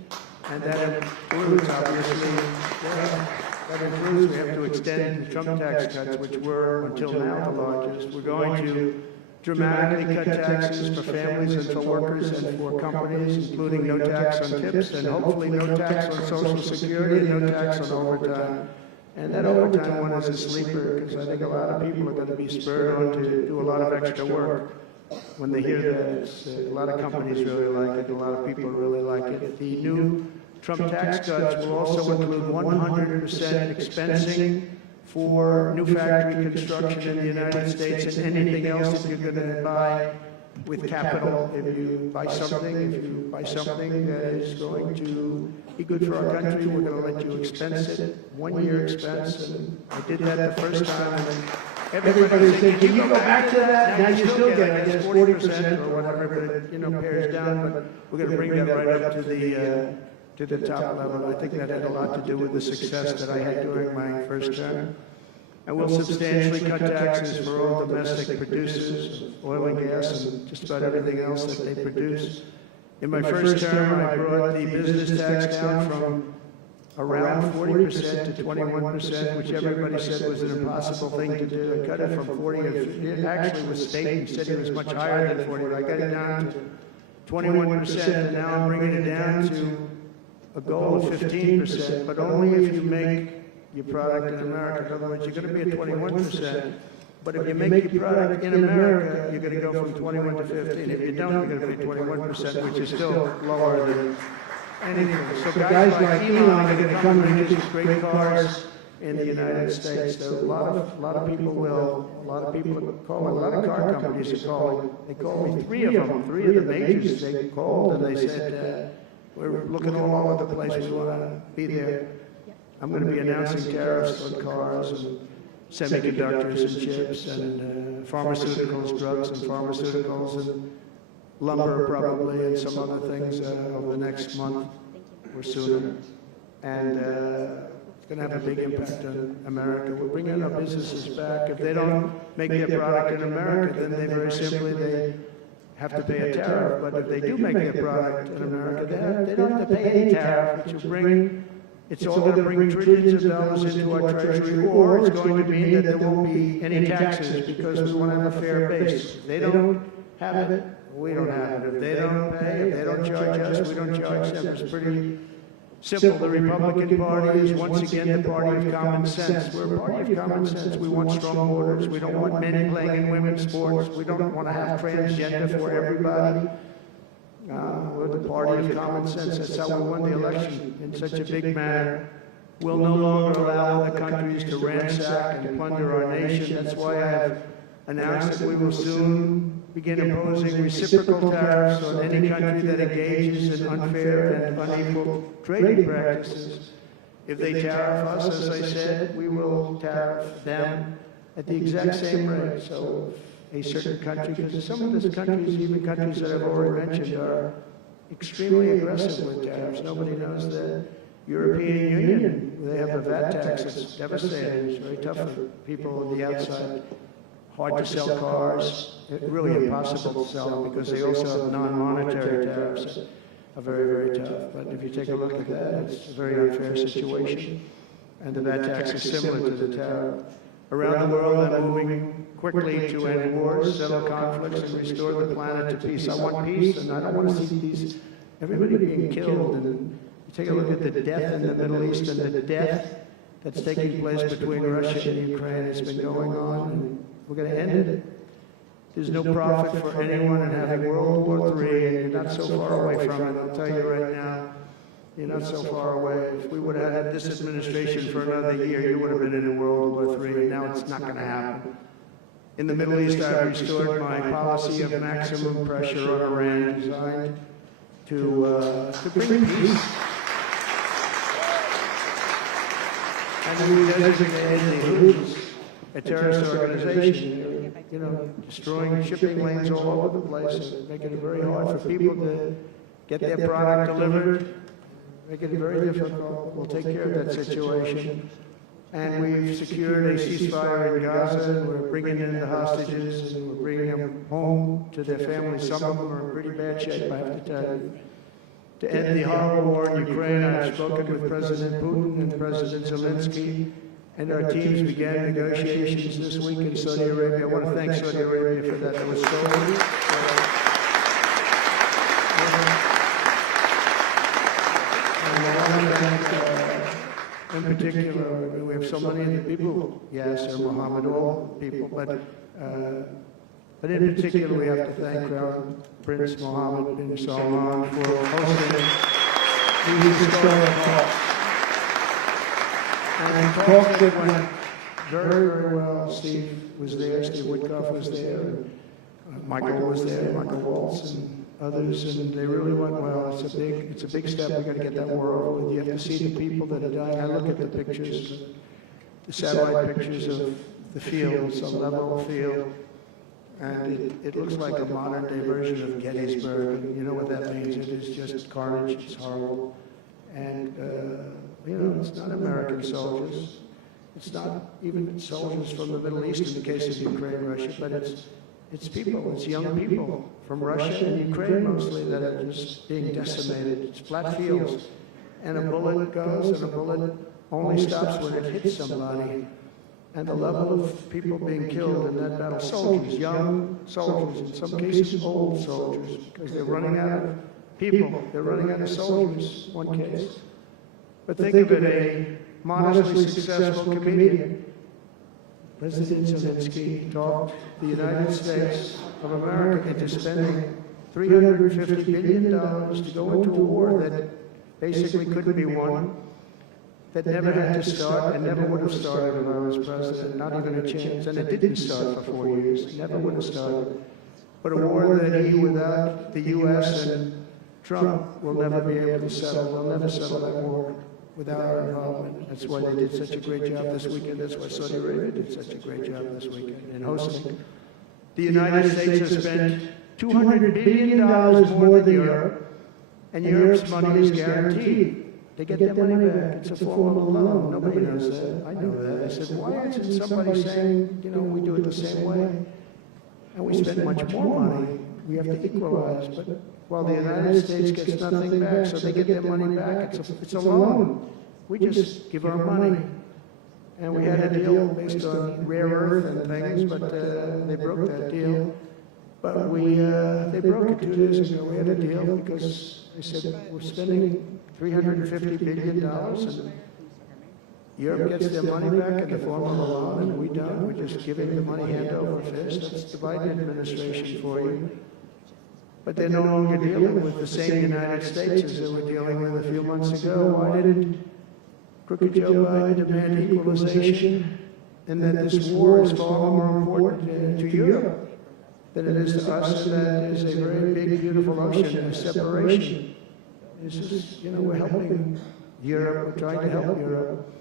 and that includes, obviously, we have to extend the Trump tax cuts, which were, until now, the largest. We're going to dramatically cut taxes for families and for workers and for companies, including no tax on tips, and hopefully no tax on Social Security and no tax on overtime. And that overtime one is a sleeper, because I think a lot of people are going to be spurred on to do a lot of extra work. When they hear that, a lot of companies really like it, a lot of people really like it. The new Trump tax cuts will also include 100% expensing for new factory construction in the United States and anything else that you're going to buy with capital. If you buy something that is going to be good for our country, we're going to let you expense it, 1 year expense. And I did that the first time, and everybody said, can you go back to that? Now you still get, I guess, 40% or whatever, but it, pares down. But we're going to bring that right up to the to the top level. I think that had a lot to do with the success that I had during my first term. And we'll substantially cut taxes for all domestic producers of oil and gas and just about everything else that they produce. In my first term, I brought the business tax down from around 40% to 21%, which everybody said was an impossible thing to do. I cut it from 40, it actually was state, said it was much higher than 40, but I got it down to 21%, and now I'm bringing it down to a goal of 15%, but only if you make your product in America. In other words, you're going to be at 21%, but if you make your product in America, you're going to go from 21 to 15. If you don't, you're going to be 21%, which is still lower than anything. So guys like Elon are going to come and make these great cars in the United States. So a lot of people will, a lot of people call, a lot of car companies are calling. They called me, three of the majors, they called and they said, we're looking all over the place, we want to be there. I'm going to be announcing tariffs on cars and semiconductors and chips and pharmaceuticals, drugs and pharmaceuticals and lumber probably and some other things over the next month or sooner. And it's going to have a big impact on America. We're bringing our businesses back. If they don't make their product in America, then they very simply, they have to pay a tariff. But if they do make their product in America, they don't have to pay any tariff, which will bring, it's all going to bring trillions of dollars into our treasury, or it's going to mean that there won't be any taxes because we want to have a fair base. If they don't have it, we don't have it. If they don't pay, if they don't charge us, we don't charge them. It's pretty simple. The Republican Party is once again the party of common sense. We're a party of common sense. We want strong borders. We don't want men playing in women's sports. We don't want to have transgender for everybody. We're the party of common sense. That's how we won the election in such a big manner. We'll no longer allow other countries to ransack and plunder our nation. That's why I have announced that we will soon begin imposing reciprocal tariffs on any country that engages in unfair and unequal trading practices. If they tariff us, as I said, we will tariff them at the exact same rate. So if a certain country, because some of these countries, even countries that I've already mentioned, are extremely aggressive with tariffs. Nobody knows that. European Union, they have a VAT tax that's devastating. It's very tough for people on the outside. Hard to sell cars, really impossible to sell them because they also have non-monetary tariffs that are very, very tough. But if you take a look at that, it's a very unfair situation. And the VAT tax is similar to the tariff. Around the world, I'm moving quickly to end wars, settle conflicts, and restore the planet to peace. I want peace, and I don't want to see everybody being killed. And you take a look at the death in the Middle East and the death that's taking place between Russia and Ukraine. It's been going on, and we're going to end it. There's no profit for anyone in having World War III, and you're not so far away from it. I'll tell you right now, you're not so far away. If we would have had this administration for another year, you would have been in World War III, and now it's not going to happen. In the Middle East, I've restored my policy of maximum pressure on Iran, designed to bring peace. And we designated the Houthis a terrorist organization, destroying shipping lanes all over the place, and making it very hard for people to get their product delivered, making it very difficult. We'll take care of that situation. And we've secured a ceasefire in Gaza, and we're bringing in the hostages, and we're bringing them home to their families. Some of them are in pretty bad shape, I have to tell you. To end the horrible war in Ukraine, I've spoken with President Putin and President Zelensky, and our teams began negotiations this week in Saudi Arabia. I want to thank Saudi Arabia for that. That was so in particular, we have so many of the people, Yasser, Mohammed, all people, but in particular, we have to thank Crown Prince Mohammed bin Salman for hosting these historic talks. And talks that went very, very well. Steve was there, Steve Witkoff was there, and Michael was there, Michael Waltz, and others, and they really went well. It's a big step. We've got to get that war over with. You have to see the people that are dying. I look at the pictures, the satellite pictures of the field. It's a level field, and it looks like a modern-day version of Gettysburg. And you know what that means? It is just carnage. It's horrible. And, it's not American soldiers. It's not even soldiers from the Middle East in the case of Ukraine, Russia, but it's people, it's young people from Russia and Ukraine mostly that are just being decimated. It's flat fields. And a bullet goes, and a bullet only stops when it hits somebody. And the level of people being killed in that battle, soldiers, young soldiers, in some cases old soldiers, because they're running out of people, they're running out of soldiers, one case. But think of it, a modestly successful comedian, President Zelensky, talked the United States of America into spending $350 billion to go into a war that basically couldn't be won, that never had to start and never would have started if I was president, not even a chance. And it didn't start for 4 years, it never would have started. But a war that he, without the U.S. and Trump, will never be able to settle. They'll never settle that war without our involvement. That's why they did such a great job this weekend. That's why Saudi Arabia did such a great job this weekend in hosting. The United States has spent $200 billion more than Europe, and Europe's money is guaranteed. They get their money back. It's a form of loan. Nobody knows that. I know that. I said, why isn't somebody saying, we do it the same way? And we spend much more money. We have to equalize. But while the United States gets nothing back, so they get their money back, it's a loan. We just give our money. And we had a deal based on rare earth and things, but they broke that deal. But they broke it 2 years ago. We had a deal because they said, we're spending $350 billion, and Europe gets their money back in the form of a loan, and we don't. We're just giving the money hand over fist. That's the Biden administration for you. But they're no longer dealing with the same United States as they were dealing with a few months ago. Why didn't crooked Joe Biden demand equalization, and that this war is far more important to Europe than it is to us, and that there's a very big, beautiful ocean and a separation? This is, we're helping Europe, we're trying to help Europe.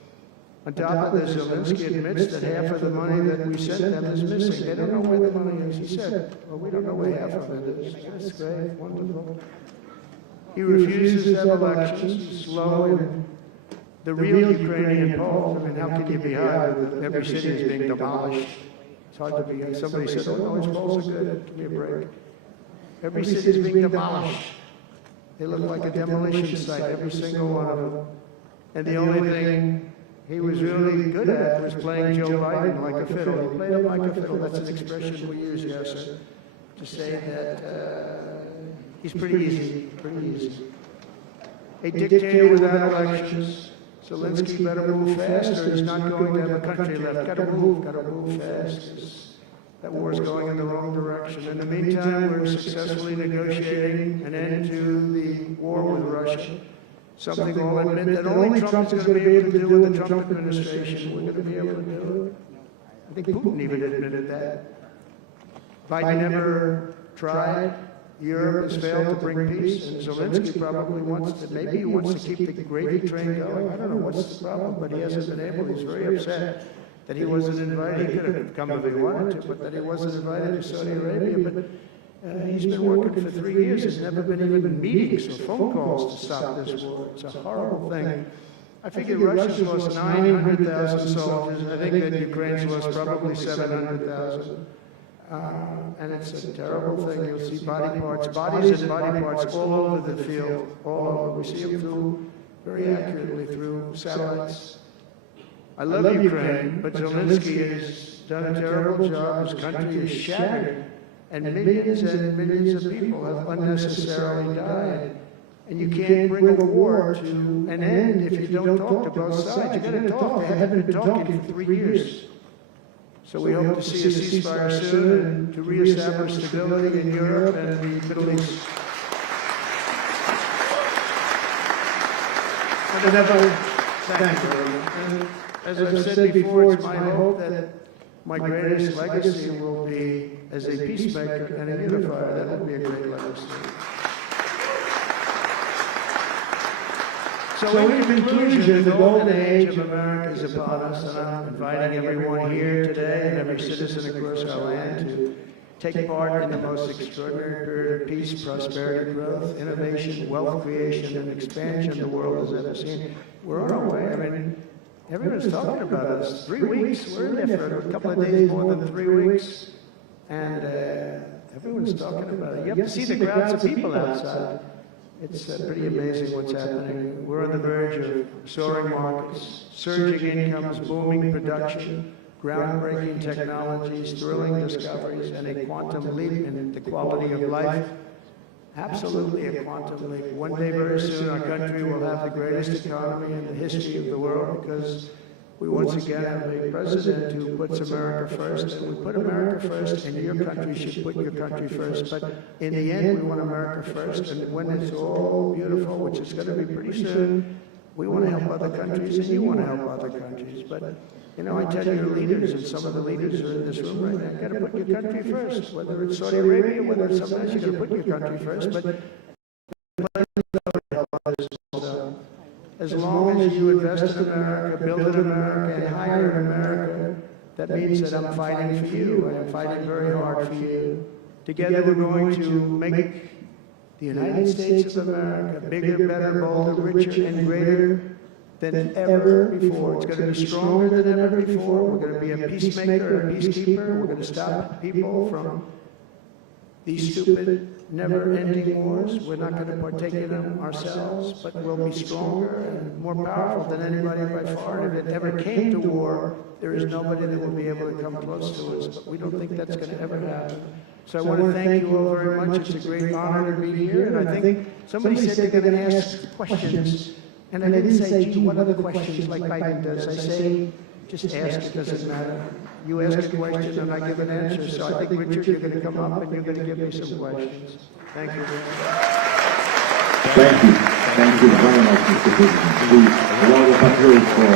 On top of this, Zelensky admits that half of the money that we sent them is missing. They don't know where the money is. He said, well, we don't know where half of it is. That's great, wonderful. He refuses to have elections, he's slow, and the real Ukrainian polls, how can you be high with every city is being demolished? It's hard to be high. Somebody said, oh no, his polls are good, give me a break. Every city is being demolished. They look like a demolition site, every single one of them. And the only thing he was really good at was playing Joe Biden like a fiddle. He played him like a fiddle. That's an expression we use, yes, sir, to say that he's pretty easy, A dictator without elections. Zelensky better move fast, or he's not going to have a country left. Gotta move fast. That war is going in the wrong direction. In the meantime, we're successfully negotiating an end to the war with Russia. Something I'll admit that only Trump is going to be able to do in the Trump administration. We're going to be able to do it. I think Putin even admitted that. Biden never tried. Europe has failed to bring peace, and Zelensky probably wants to, maybe he wants to keep the gravy train going. I don't know what's the problem, but he hasn't been able. He's very upset that he wasn't invited. He could have come if he wanted to, but that he wasn't invited to Saudi Arabia. But he's been working for 3 years. There's never been even meetings or phone calls to stop this war. It's a horrible thing. I figure Russia's lost 900,000 soldiers. I think that Ukraine's lost probably 700,000. And it's a terrible thing. You'll see bodies and body parts all over the field, all over. We see them through, very accurately through satellites. I love Ukraine, but Zelensky has done a terrible job. His country is shattered, and millions of people have unnecessarily died. And you can't bring a war to an end if you don't talk to both sides. You've got to talk. They haven't been talking for 3 years. So we hope to see a ceasefire soon and to reestablish stability in Europe and the Middle East. Thank you. As I've said before, it's my hope that my greatest legacy will be as a peacemaker and a unifier. That will be a great legacy. So in conclusion, the golden age of America is upon us, and I'm inviting everyone here today and every citizen across our land to take part in the most extraordinary period of peace, prosperity, growth, innovation, wealth creation, and expansion the world has ever seen. We're on our way. I mean, everyone's talking about us. 3 weeks, we're in there for a couple of days more than 3 weeks. And everyone's talking about it. You have to see the crowds of people outside. It's pretty amazing what's happening. We're on the verge of soaring markets, surging incomes, booming production, groundbreaking technologies, thrilling discoveries, and a quantum leap in the quality of life. Absolutely a quantum leap. One day very soon our country will have the greatest economy in the history of the world because we once again have a president who puts America first, and we put America first, and your country should put your country first. But in the end, we want America first, and when it's all beautiful, which is going to be pretty soon, we want to help other countries, and you want to help other countries. But, you know, I tell your leaders, and some of the leaders are in this room right now, you've got to put your country first. Whether it's Saudi Arabia, whether it's something else, you've got to put your country first. But as long as you invest in America, build in America, and hire in America, that means that I'm fighting for you, and I'm fighting very hard for you. Together we're going to make the United States of America bigger, better, bolder, richer, and greater than ever before. It's going to be stronger than ever before. We're going to be a peacemaker, a peacekeeper. We're going to stop people from these stupid, never-ending wars. We're not going to partake in them ourselves, but we'll be stronger and more powerful than anybody by far. And if it ever came to war, there is nobody that will be able to come close to us, but we don't think that's going to ever happen. So I want to thank you all very much. It's a great honor to be here, and I think somebody said they're going to ask questions, and I didn't say, gee, what other questions like Biden does? I say, just ask, it doesn't matter. You ask a question and I give an answer. So I think, Richard, you're going to come up and you're going to give me some questions. Thank you. Thank you. Thank you very much, Mr. President. Please, a round of applause for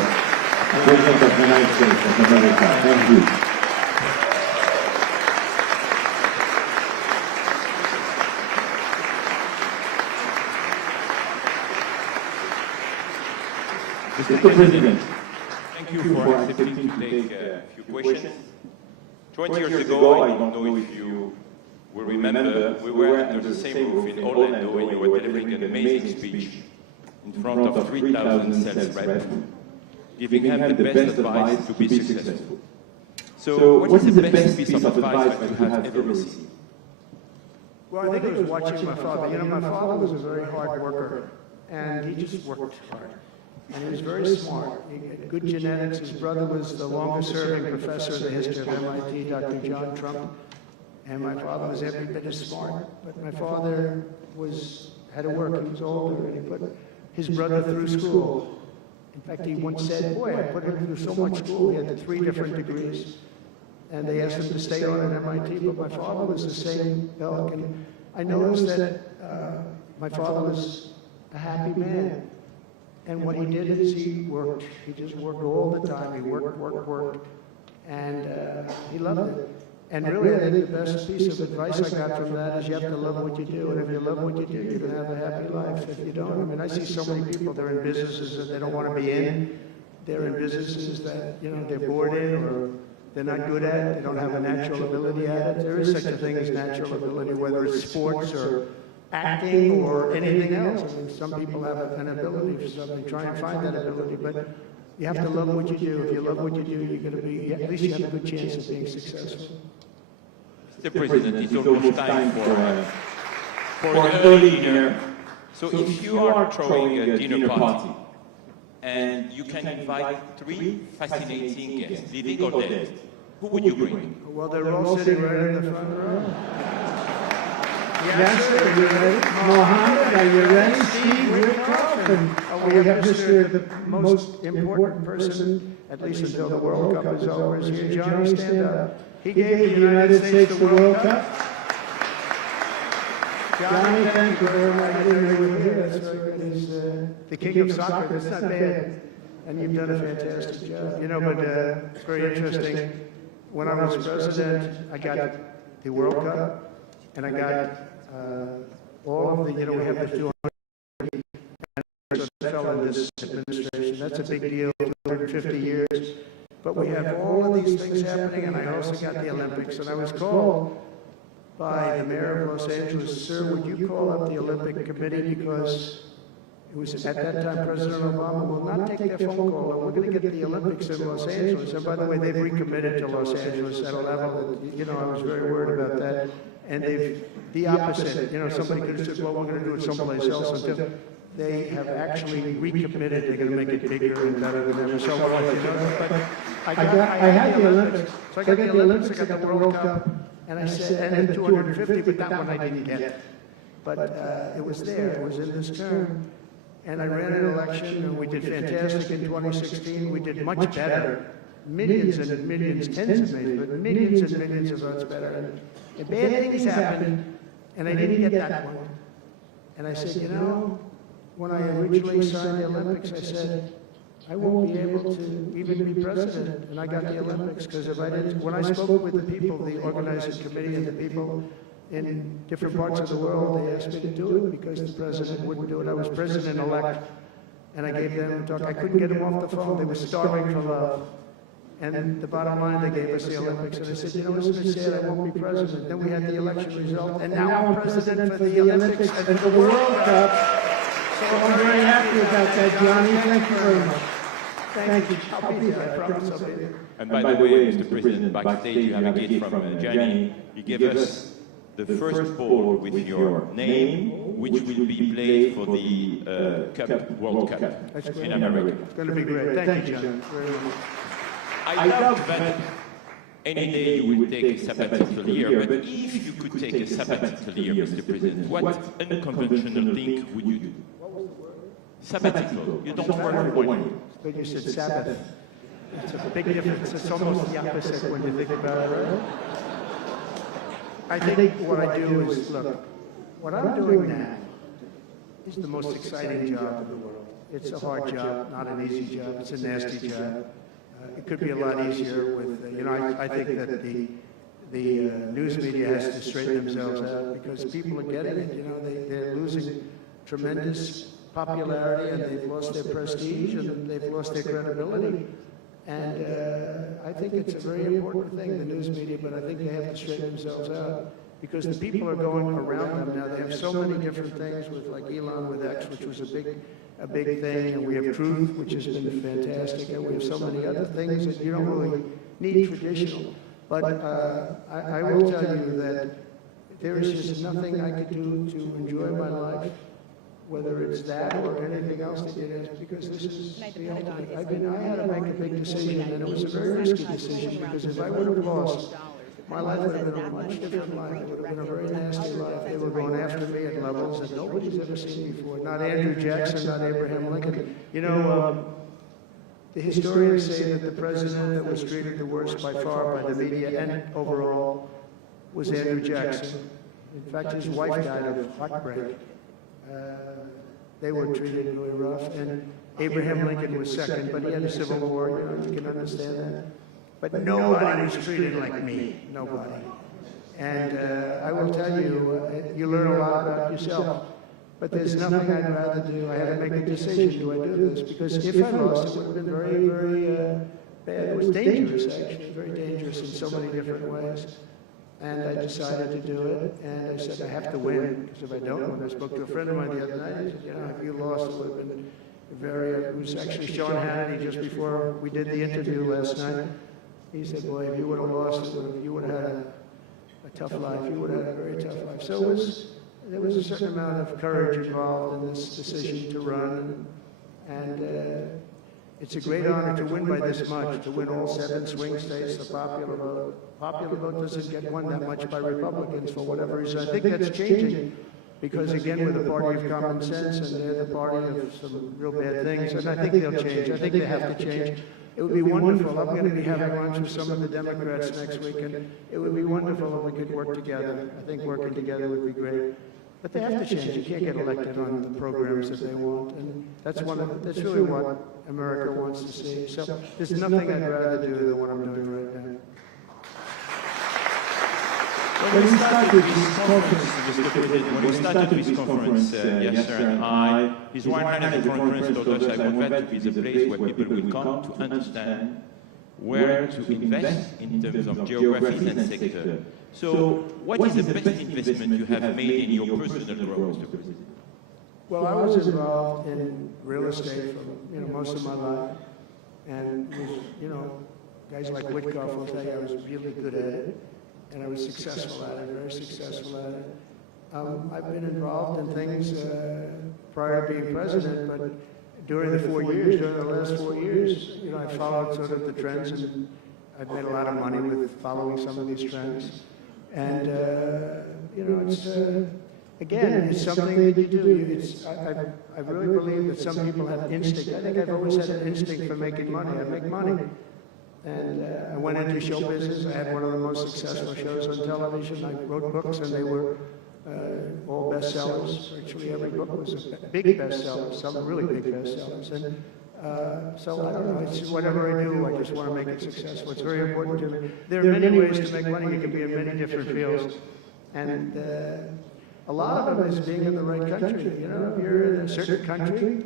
President of the United States of America. Thank you. Mr. President, thank you for accepting to take a few questions. 20 years ago, I don't know if you will remember, we were under the same roof in Orlando when you were delivering an amazing speech in front of 3,000 sales reps, giving them the best advice to be successful. So, what is the best piece of advice that you have ever received? Well, I think it was watching my father. You know, my father was a very hard worker, and he just worked hard. And he was very smart. He had good genetics. His brother was the longest-serving professor in the history of MIT, Dr. John Trump. And my father was every bit as smart. But my father had to work. He was older, and he put his brother through school. In fact, he once said, boy, I put him through so much school. He had 3 different degrees. And they asked him to stay on at MIT, but my father was the same ilk. And I noticed that my father was a happy man. And what he did is he worked. He just worked all the time. He worked. And he loved it. And really, I think the best piece of advice I got from that is you have to love what you do. And if you love what you do, you're going to have a happy life. If you don't, I mean, I see so many people, they're in businesses that they don't want to be in. They're in businesses that, you know, they're bored in or they're not good at. They don't have a natural ability at it. There is such a thing as natural ability, whether it's sports or acting or anything else. I mean, some people have an ability for something. Try and find that ability, but you have to love what you do. If you love what you do, you're going to be, at least you have a good chance of being successful. Mr. President, it's almost time for an early dinner. So if you are throwing a dinner party and you can invite 3 fascinating guests, living or dead, who would you bring? Well, they're all sitting right in the front row. Yes, sir. Are you ready? Mohammed, are you ready? Steve, Witkoff, and we have the most important person, at least until the World Cup is over, is here. Johnny, stand up. He gave the United States the World Cup. Johnny, thank you very much. I didn't know you were here. That's very good. He's the king of soccer. That's not bad. And you've done a fantastic job. You know, but it's very interesting. When I was president, I got the World Cup, and I got all of the, you know, we have the 200, and so that fell in this administration. That's a big deal, 250 years. But we have all of these things happening, and I also got the Olympics. And I was called by the mayor of Los Angeles, sir, would you call up the Olympic Committee, because it was at that time President Obama will not take their phone call, and we're going to get the Olympics in Los Angeles. And by the way, they've recommitted to Los Angeles at a level that, you know, I was very worried about that. And they've, the opposite, you know, somebody could have said, well, we're going to do it someplace else. Until they have actually recommitted, they're going to make it bigger and better than ever. So, well, you know, but I had the Olympics. So I got the Olympics, I got the World Cup, and I said, and then 250, but that one I didn't get. But it was there, it was in this term. And I ran an election, and we did fantastic in 2016. We did much better. Millions and millions, tens of millions, but millions and millions of votes better. And bad things happened, and I didn't get that one. And I said, you know, when I originally signed the Olympics, I said, I won't be able to even be president. And I got the Olympics, because if I didn't, when I spoke with the people, the organizing committee and the people in different parts of the world, they asked me to do it because the president wouldn't do it. I was president-elect, and I gave them a talk. I couldn't get them off the phone. They were starving for love. And the bottom line, they gave us the Olympics. And I said, you know, isn't it sad I won't be president? Then we had the election result, and now I'm president for the Olympics and for the World Cup. So I'm very happy about that, Johnny. Thank you very much. Thank you. I'll be there. I promise I'll be there. And by the way, Mr. President, backstage you have a gift from Gianni. He gave us the first ball with your name, which will be played for the World Cup in America. It's going to be great. Thank you, John. Very much. I doubt that any day you will take a sabbatical year, but if you could take a sabbatical year, Mr. President, what unconventional thing would you do? Sabbatical. You don't work for 1 year. But you said Sabbath. It's a big difference. It's almost the opposite when you think about it, right? I think what I do is, look, what I'm doing now is the most exciting job in the world. It's a hard job, not an easy job. It's a nasty job. It could be a lot easier with, you know, I think that the news media has to straighten themselves out, because people are getting it, you know, they're losing tremendous popularity, and they've lost their prestige, and they've lost their credibility. And I think it's a very important thing, the news media, but I think they have to straighten themselves out, because the people are going around them now. They have so many different things with, like Elon with X, which was a big thing, and we have Truth, which has been fantastic, and we have so many other things that you don't really need traditional. But I will tell you that there is just nothing I could do to enjoy my life, whether it's that or anything else that it is, because this is the ultimate. I had to make a big decision, and it was a very risky decision, because if I would have lost, my life would have been a much different life. It would have been a very nasty life. They were going after me at levels that nobody's ever seen before. Not Andrew Jackson, not Abraham Lincoln. You know, the historians say that the president that was treated the worst by far by the media and overall was Andrew Jackson. In fact, his wife died of heartbreak. They were treated really rough, and Abraham Lincoln was second, but he had a civil war, you know, you can understand that. But nobody was treated like me, nobody. And I will tell you, you learn a lot about yourself, but there's nothing I'd rather do. I had to make a decision, do I do this? Because if I lost, it would have been very, very bad. It was dangerous, actually, very dangerous in so many different ways. And I decided to do it, and I said, I have to win, because if I don't win, I spoke to a friend of mine the other night, he said, you know, if you lost, it would have been very, it was actually Sean Hannity just before we did the interview last night. He said, boy, if you would have lost, you would have had a tough life, you would have had a very tough life. So there was a certain amount of courage involved in this decision to run, and it's a great honor to win by this much, to win all 7 swing states, the popular vote. Popular vote doesn't get won that much by Republicans for whatever reason. I think that's changing, because again, we're the party of common sense, and they're the party of some real bad things, and I think they'll change. I think they have to change. It would be wonderful. I'm going to be having lunch with some of the Democrats next week, and it would be wonderful if we could work together. I think working together would be great. But they have to change. You can't get elected on the programs that they want, and that's really what America wants to see. So there's nothing I'd rather do than what I'm doing right now. When we started this conference, Yasser and I, his 100th conference told us I want that to be the place where people will come to understand where to invest in terms of geographies and sector. So, what is the best investment you have made in your personal growth, Mr. President? Well, I was involved in real estate for most of my life, and was, guys like Witkoff will tell you I was really good at it, and I was successful at it, very successful at it. I've been involved in things prior to being president, but during the last 4 years, I followed sort of the trends, and I've made a lot of money with following some of these trends. And, it's something that you do. I really believe that some people have instinct. I think I've always had an instinct for making money. I make money. And I went into show business. I had one of the most successful shows on television. I wrote books, and they were all bestsellers. Virtually every book was a big bestseller, some really big bestsellers. And so I don't know, it's whatever I do, I just want to make it successful. It's very important to me. There are many ways to make money. You can be in many different fields. And a lot of them is being in the right country. If you're in a certain country,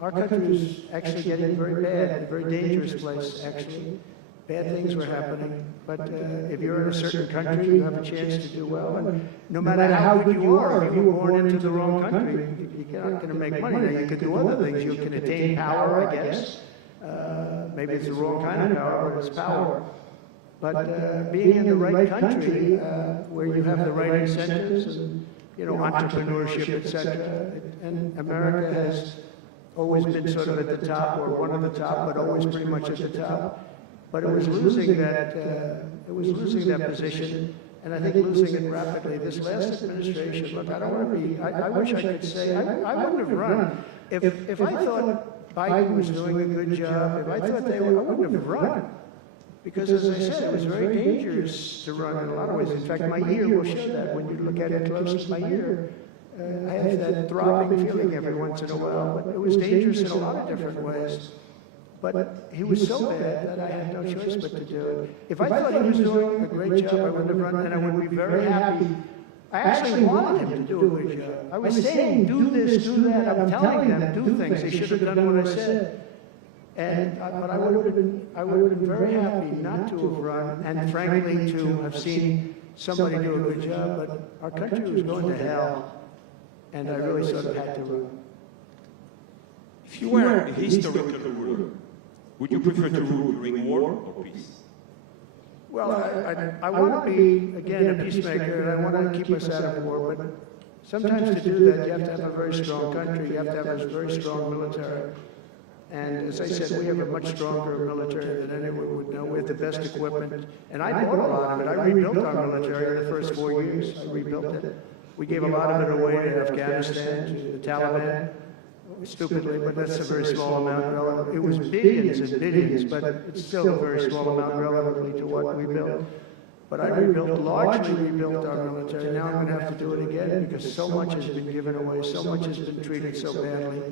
our country is actually getting very bad, a very dangerous place, actually. Bad things were happening, but if you're in a certain country, you have a chance to do well. And no matter how good you are, if you were born into the wrong country, you're not going to make money. Now, you could do other things. You can attain power, I guess. Maybe it's the wrong kind of power, but it's power. But being in the right country, where you have the right incentives and entrepreneurship, etc., and America has always been sort of at the top, or one of the top, but always pretty much at the top. But it was losing that position, and I think losing it rapidly. This last administration, look, I don't want to be. I wish I could say I wouldn't have run if I thought Biden was doing a good job. If I thought they were, I wouldn't have run. Because, as I said, it was very dangerous to run in a lot of ways. In fact, my ear will show that when you look at it close. My ear, I have that throbbing feeling every once in a while, but it was dangerous in a lot of different ways. But he was so bad that I had no choice but to do it. If I thought he was doing a great job, I wouldn't have run, and I would be very happy. I actually wanted him to do a good job. I was saying, do this, do that. I'm telling them, do things. They should have done what I said. But I would have been very happy not to have run, and frankly to have seen somebody do a good job. But our country was going to hell, and I really sort of had to run. If you were a historical ruler, would you prefer to rule during war or peace? Well, I want to be, again, a peacemaker, and I want to keep us out of war, but sometimes to do that, you have to have a very strong country, you have to have a very strong military. And as I said, we have a much stronger military than anyone would know. We have the best equipment, and I bought a lot of it. I rebuilt our military in the first 4 years. I rebuilt it. We gave a lot of it away to Afghanistan, to the Taliban. Stupidly, but that's a very small amount. It was billions and billions, but it's still a very small amount relatively to what we built. But I largely rebuilt our military. Now I'm going to have to do it again because so much has been given away, so much has been treated so badly.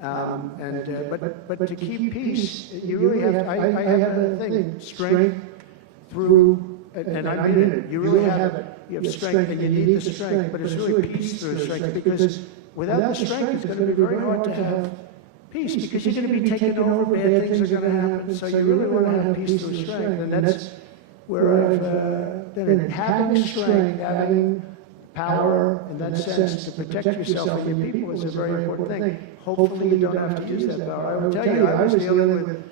But to keep peace, you really have to, I have a thing, strength through, and I mean it, you really have it. You have strength and you need the strength, but it's really peace through strength, because without the strength, it's going to be very hard to have peace, because you're going to be taken over, bad things are going to happen, so you really want to have peace through strength, and that's where I've done it. Having strength, having power in that sense to protect yourself and your people is a very important thing. Hopefully you don't have to use that power. I will tell you, I was dealing with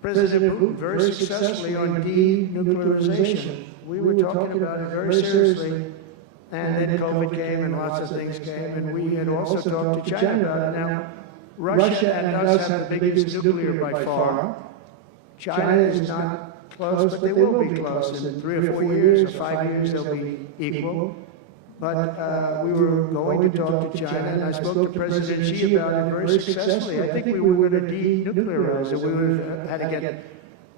President Putin very successfully on denuclearization. We were talking about it very seriously. And then COVID came and lots of things came, and we had also talked to China about it. Now, Russia and us have the biggest nuclear by far. China is not close, but they will be close. In 3 or 4 years or 5 years, they'll be equal. But we were going to talk to China, and I spoke to President Xi about it very successfully. I think we were going to denuclearize it. We would have had to get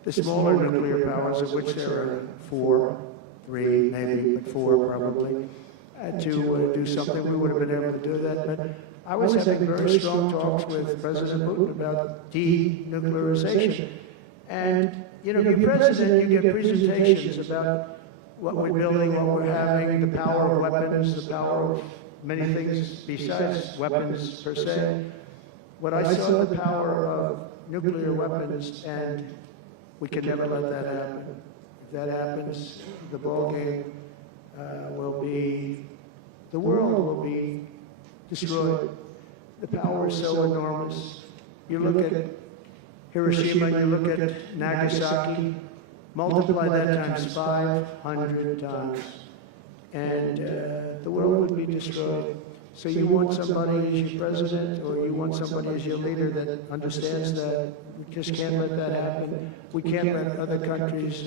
the smaller nuclear powers, of which there are 4, 3 maybe, but 4 probably. To do something, we would have been able to do that. But I was having very strong talks with President Putin about denuclearization. And, you're president, you get presentations about what we're building, what we're having, the power of weapons, the power of many things besides weapons per se. When I saw the power of nuclear weapons and We can never let that happen. If that happens, the ballgame will be, the world will be destroyed. The power is so enormous. You look at Hiroshima, you look at Nagasaki, multiply that times 500 times, and the world would be destroyed. So you want somebody as your president, or you want somebody as your leader that understands that we just can't let that happen. We can't let other countries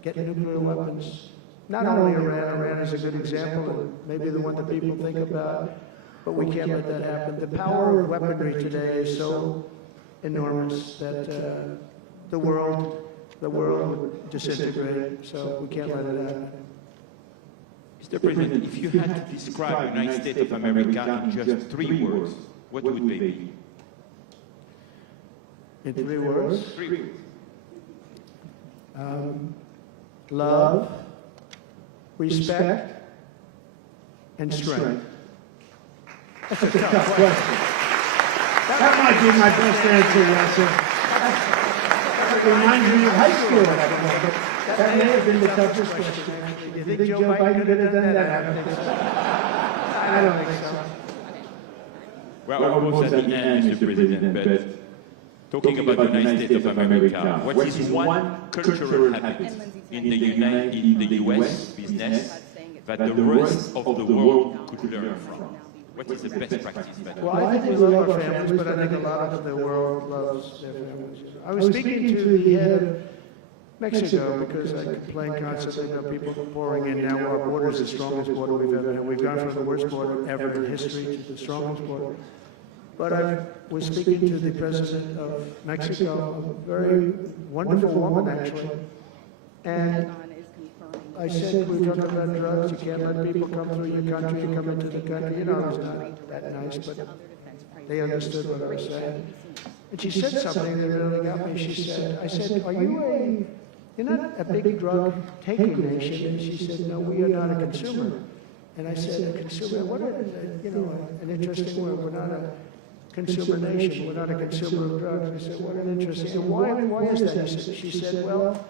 get nuclear weapons. Not only Iran, Iran is a good example, and maybe the one that people think about, but we can't let that happen. The power of weaponry today is so enormous that the world would disintegrate, so we can't let it happen. Mr. President, if you had to describe the United States of America in just 3 words, what would they be? In 3 words? 3 words. Love, respect, and strength. That's a tough question. That might be my best answer, Russell. That reminds me of high school. That may have been the toughest question. You think Joe Biden could have done that? I don't think so. We're almost at the end, Mr. President, but talking about the United States of America, what is one cultural habit in the US business that the rest of the world could learn from? What is the best practice? Well, I think we love our families, but I think a lot of the world loves their families. I was speaking to the head of Mexico because I complain constantly about people pouring in. Now our border is the strongest border we've ever had. We've gone from the worst border ever in history to the strongest border. But I was speaking to the president of Mexico, a very wonderful woman actually, and I said, we were talking about drugs, you can't let people come through your country and come into the country. You know, it was not that nice, but they understood what I was saying. And she said something that really got me. She said, I said, you're not a big drug taking nation. And she said, no, we are not a consumer. And I said, a consumer, what an interesting word. We're not a consumer nation. We're not a consumer of drugs. I said, what an interesting, and why is that? She said, well,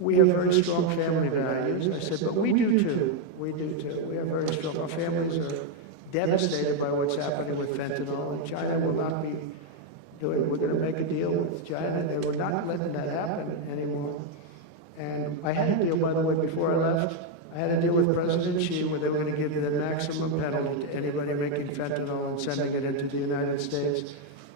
we have very strong family values. I said, but we do too. We do too. We have very strong, our families are devastated by what's happening with fentanyl, and China will not be doing, we're going to make a deal with China. They were not letting that happen anymore. And I had a deal, by the way, before I left. I had a deal with President Xi where they were going to give the maximum penalty to anybody making fentanyl and sending it into the United States.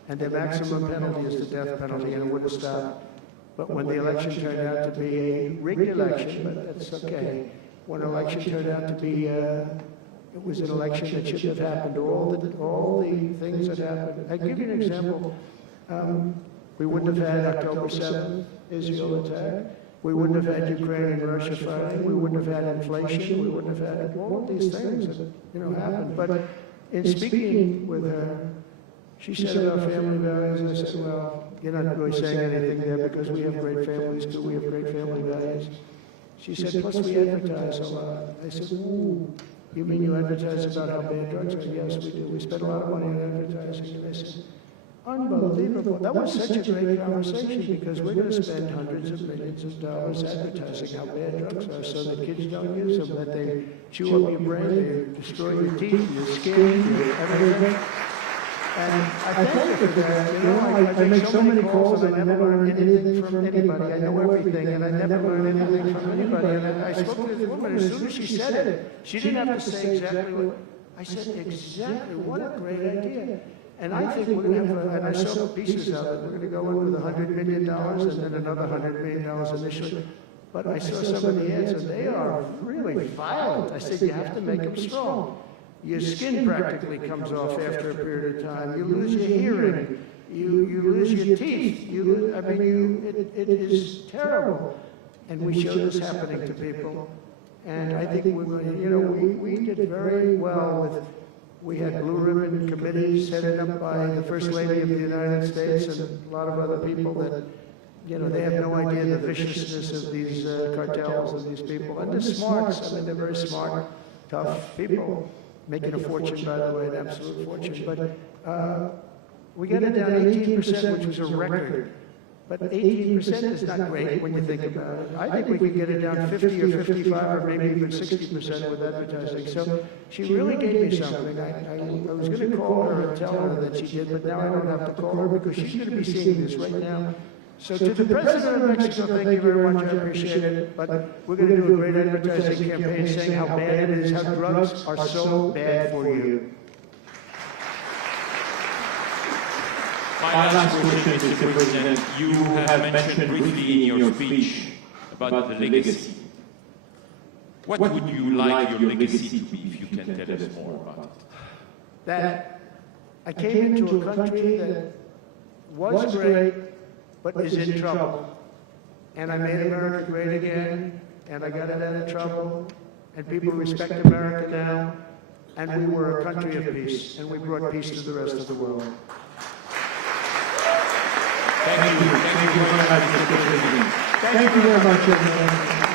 And the maximum penalty is the death penalty, and it would have stopped. But when the election turned out to be a rigged election, but that's okay. When an election turned out to be, it was an election that shouldn't have happened. All the things that happened. I'll give you an example. We wouldn't have had October 7th, Israel attack. We wouldn't have had Ukraine and Russia fighting. We wouldn't have had inflation. We wouldn't have had all of these things that happened. But in speaking with her, she said about family values. I said, well, you're not really saying anything there because we have great families too. We have great family values. She said, plus we advertise a lot. I said, ooh, you mean you advertise about how bad drugs are? Yes, we do. We spend a lot of money on advertising. And I said, unbelievable. That was such a great conversation because we're going to spend hundreds of millions of dollars advertising how bad drugs are so that kids don't use them, that they chew up your brain, they destroy your teeth, your skin, your everything. And I thank you for that. I make so many calls and I never learn anything from anybody. I know everything and I never learn anything from anybody. And I spoke to this woman, as soon as she said it, she didn't have to say exactly what, I said, exactly, what a great idea. And I think we're going to have, and I saw pieces of it, we're going to go in with $100 million and then another $100 million initially. But I saw some of the ads and they are really violent. I said, you have to make them strong. Your skin practically comes off after a period of time. You lose your hearing. You lose your teeth. It is terrible. And we show this happening to people. And I think we're going to, we did very well with, we had blue ribbon committees headed up by the First Lady of the United States and a lot of other people that, they have no idea the viciousness of these cartels and these people. And they're smart. They're very smart, tough people. Making a fortune, by the way, an absolute fortune. But we got it down 18%, which was a record. But 18% is not great when you think about it. I think we could get it down 50 or 55 or maybe even 60% with advertising. So she really gave me something. I was going to call her and tell her that she did, but now I don't have to call her because she's going to be seeing this right now. So to the President of Mexico, thank you very much, I appreciate it. But we're going to do a great advertising campaign saying how bad it is, how drugs are so bad for you. My last question, Mr. President. You have mentioned briefly in your speech about the legacy. What would you like your legacy to be, if you can tell us more about it? That I came into a country that was great, but is in trouble. And I made America great again, and I got it out of trouble, and people respect America now, and we were a country of peace, and we brought peace to the rest of the world. Thank you. Thank you very much, Mr. President. Thank you very much, everyone.